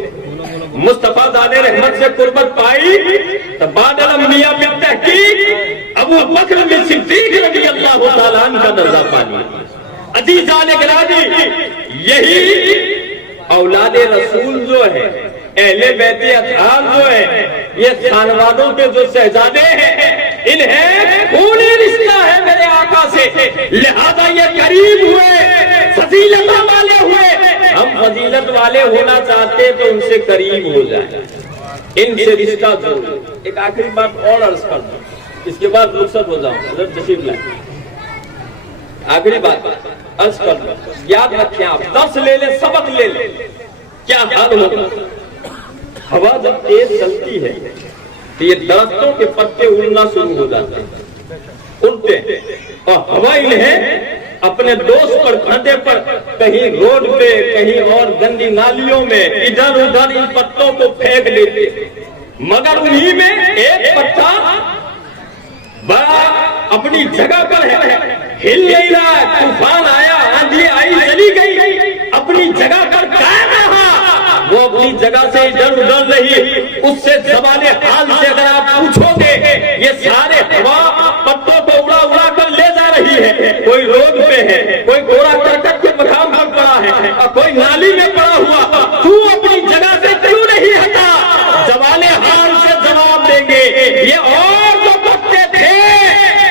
مصطفیٰ ذات رحمت سے قربت پائی تو بعد الانبیاء بالتحقیق ابو بکر بن صدیق رضی اللہ تعالیٰ عنہ کا درجہ پایا۔ عزیزان گرامی، یہی اولاد رسول جو ہے اہل بیت اطہار جو ہے یہ خانوادوں کے جو شہزادے ہیں انہیں خونی رشتہ ہے میرے آقا سے، لہذا یہ قریب ہوئے، فضیلت والے ہوئے۔ ہم فضیلت والے ہونا چاہتے تو ان سے قریب ہو جائیں، ان سے رشتہ جوڑیں۔ ایک آخری بات اور عرض کر دوں، اس کے بعد رخصت ہو جاؤں، حضرت تشریف لائیں۔ آخری بات عرض کر دوں، یاد رکھیں آپ، درس لے لیں، سبق لے لیں، کیا حال ہوگا۔ ہوا جب تیز چلتی ہے تو یہ درختوں کے پتے اڑنا شروع ہو جاتے ہیں، اڑتے ہیں، اور ہوا انہیں اپنے دوست پر، کھاندے پر، کہیں روڈ پہ، کہیں اور گندی نالیوں میں ادھر ادھر ان پتوں کو پھینک لیتے، مگر انہی میں ایک پتا بڑا اپنی جگہ پر ہے، ہل نہیں رہا، طوفان آیا، آندھی آئی، چلی گئی، اپنی جگہ پر قائم رہا، وہ اپنی جگہ سے ادھر ادھر نہیں۔ اس سے زبان حال سے اگر آپ پوچھو گے، یہ سارے ہوا پتوں کو اڑا اڑا کر لے جا رہی ہے، کوئی روڈ پہ ہے، کوئی گورا کرکٹ کے مقام پر پڑا ہے، اور کوئی نالی میں پڑا ہوا، تو اپنی جگہ سے کیوں نہیں ہٹا؟ زبان حال سے جواب دیں گے، یہ اور جو پتے تھے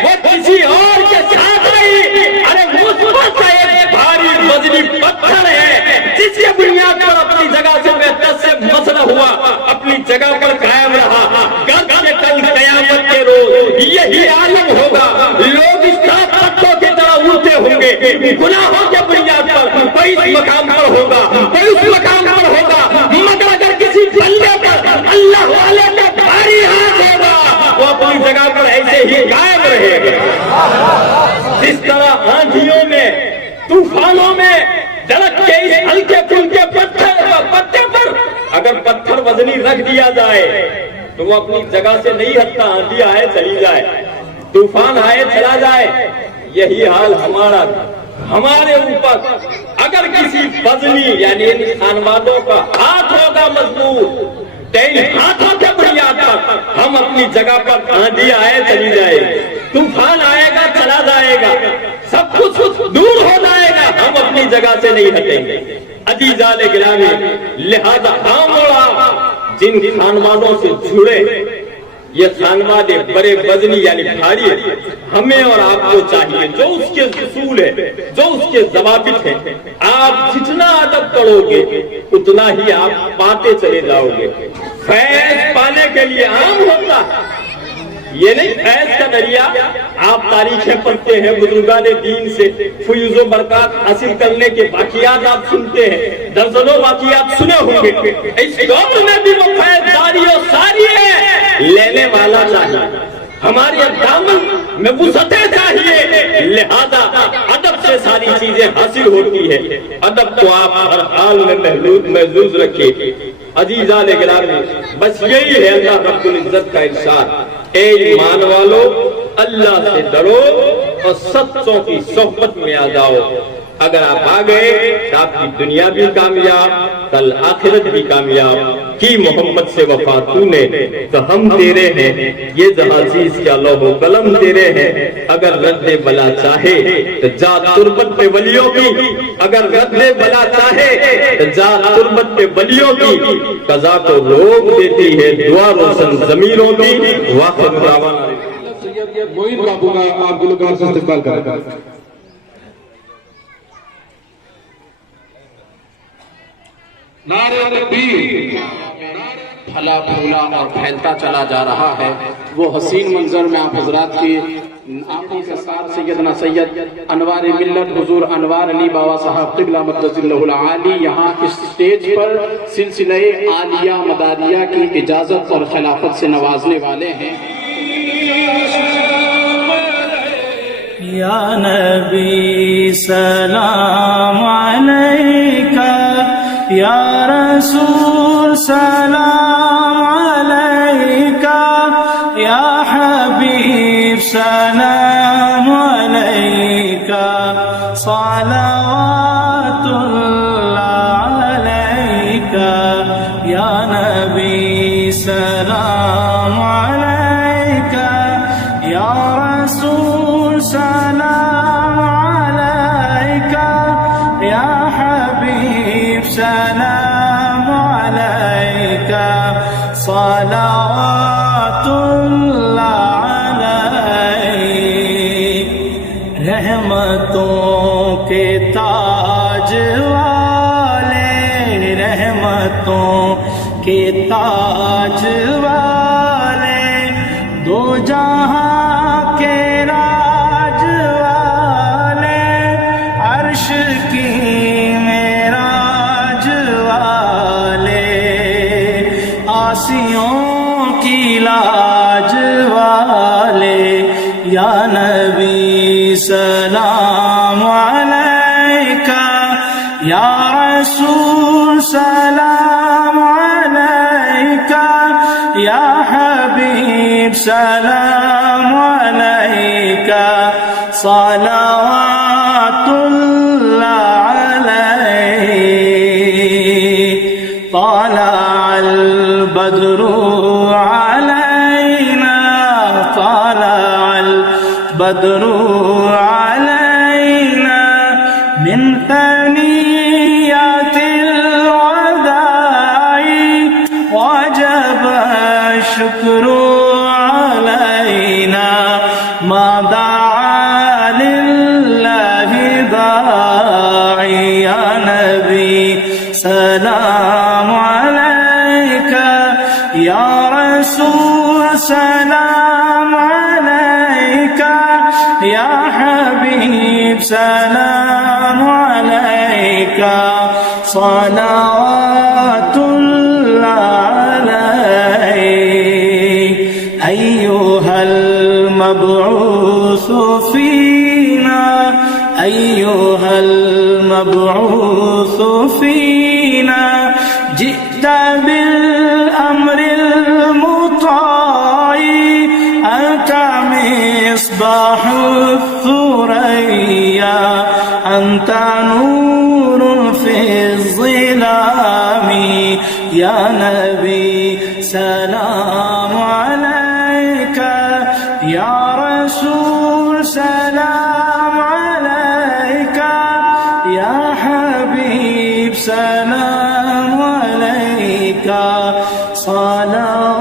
وہ کسی اور کے ساتھ نہیں، ارے مثبت کا ایک بھاری وزنی پتھر ہے جس کی بنیاد پر اپنی جگہ سے بہتر سے مسئلہ ہوا، اپنی جگہ پر قائم رہا۔ گرد سے کل قیامت کے روز یہی عالم ہوگا، لوگ اس طرح پتوں کی طرح اڑتے ہوں گے، گناہوں کے بنیاد پر کوئی اس مقام پر ہوگا، کوئی اس مقام پر ہوگا، مگر اگر کسی بندے پر اللہ والے کا بھاری ہاتھ ہوگا وہ اپنی جگہ پر ایسے ہی قائم رہے گا۔ جس طرح آندھیوں میں، طوفانوں میں درخت کے اس ہلکے پھلکے پتے پر اگر پتھر وزنی رکھ دیا جائے تو وہ اپنی جگہ سے نہیں ہٹتا، آندھی آئے چلی جائے، طوفان آئے چلا جائے۔ یہی حال ہمارا، ہمارے اوپر اگر کسی وزنی یعنی ان خانوادوں کا ہاتھ ہوگا مضبوط، تین ہاتھوں کے بنیاد پر ہم اپنی جگہ پر، آندھی آئے چلی جائے، طوفان آئے گا چلا جائے گا، سب کچھ دور ہو جائے گا، ہم اپنی جگہ سے نہیں ہٹیں گے۔ عزیزان گرامی، لہذا ہم اور آپ جن خانوادوں سے جڑے، یہ خانواد بڑے وزنی یعنی بھاری ہے، ہمیں اور آپ کو چاہیے جو اس کے اصول ہے، جو اس کے ضوابط ہیں، آپ جتنا ادب کرو گے اتنا ہی آپ پاتے چلے جاؤ گے۔ فیض پانے کے لیے عام ہوتا ہے، یہ نہیں فیض کا دریا، آپ تاریخیں پڑھتے ہیں بزرگان دین سے، فیوز و برکات حاصل کرنے کے واقعات آپ سنتے ہیں، درجنوں واقعات سنے ہوں گے۔ اس دور میں بھی وہ فیض داری اور ساری ہے، لینے والا چاہیے، ہماری دامن میں وسعتیں چاہیے، لہذا ادب سے ساری چیزیں حاصل ہوتی ہے۔ ادب کو آپ ہر حال میں محفوظ رکھیے۔ عزیزان گرامی، بس یہی ہے اللہ رب العزت کا ارشاد، اے ایمان والو اللہ سے ڈرو اور سچوں کی صحبت میں آ جاؤ۔ اگر آپ آ گئے تو آپ کی دنیا بھی کامیاب، کل آخرت بھی کامیاب۔ کی محمد سے وفا تو نے تو ہم تیرے ہیں، یہ جہازیز کیا لوح و قلم تیرے ہیں۔ اگر رد بلا چاہے تو جا تربت پہ ولیوں کی، اگر رد بلا چاہے تو جا تربت پہ ولیوں کی، قضا کو روک دیتی ہے دعا روشن ضمیروں کی۔ واقف دعوانا موین بابو کا آپ گلوکار سے استقبال کریں۔ نعرہ تکبیر۔ پھلا پھولا اور پھیلتا چلا جا رہا ہے، وہ حسین منظر میں آپ حضرات کی آنکھوں کے ساتھ سیدنا سید انوار ملت حضور انوار علی بابا صاحب قبلہ مقدس اللہ العالی یہاں اس سٹیج پر سلسلہ عالیہ مداریہ کی اجازت اور خلافت سے نوازنے والے ہیں۔ یا نبی سلام علیکہ، یا رسول سلام علیکہ، یا حبیب سلام علیکہ، صلوات اللہ علیکہ، یا نبی سلام علیکہ، یا رسول سلام علیکہ، یا حبیب سلام علیکہ۔ صلوات اللہ علیک رحمتوں کے تاج والے رحمتوں کے تاج والے دو جہاں کے راج والے عرش کی معراج والے آسیوں کی لاج والے یا نبی سلام علیکہ یا رسول سلام علیکہ یا حبیب سلام علیکہ صلوات اللہ علیک طلع البدر علينا طلع البدر علينا من ثنيات الوداع وجب الشكر علينا ما دعا لله داعي يا نبي سلام عليك يا رسول سلام عليك يا حبيب سلام عليك صلوات الله عليك أيها المبعوث فينا أيها المبعوث فينا جئت بالأمر المطاع أنت مصباح الثريا أنت نور في الظلام يا نبي سلام عليك يا رسول سلام عليك يا حبيب سلام عليك صلوات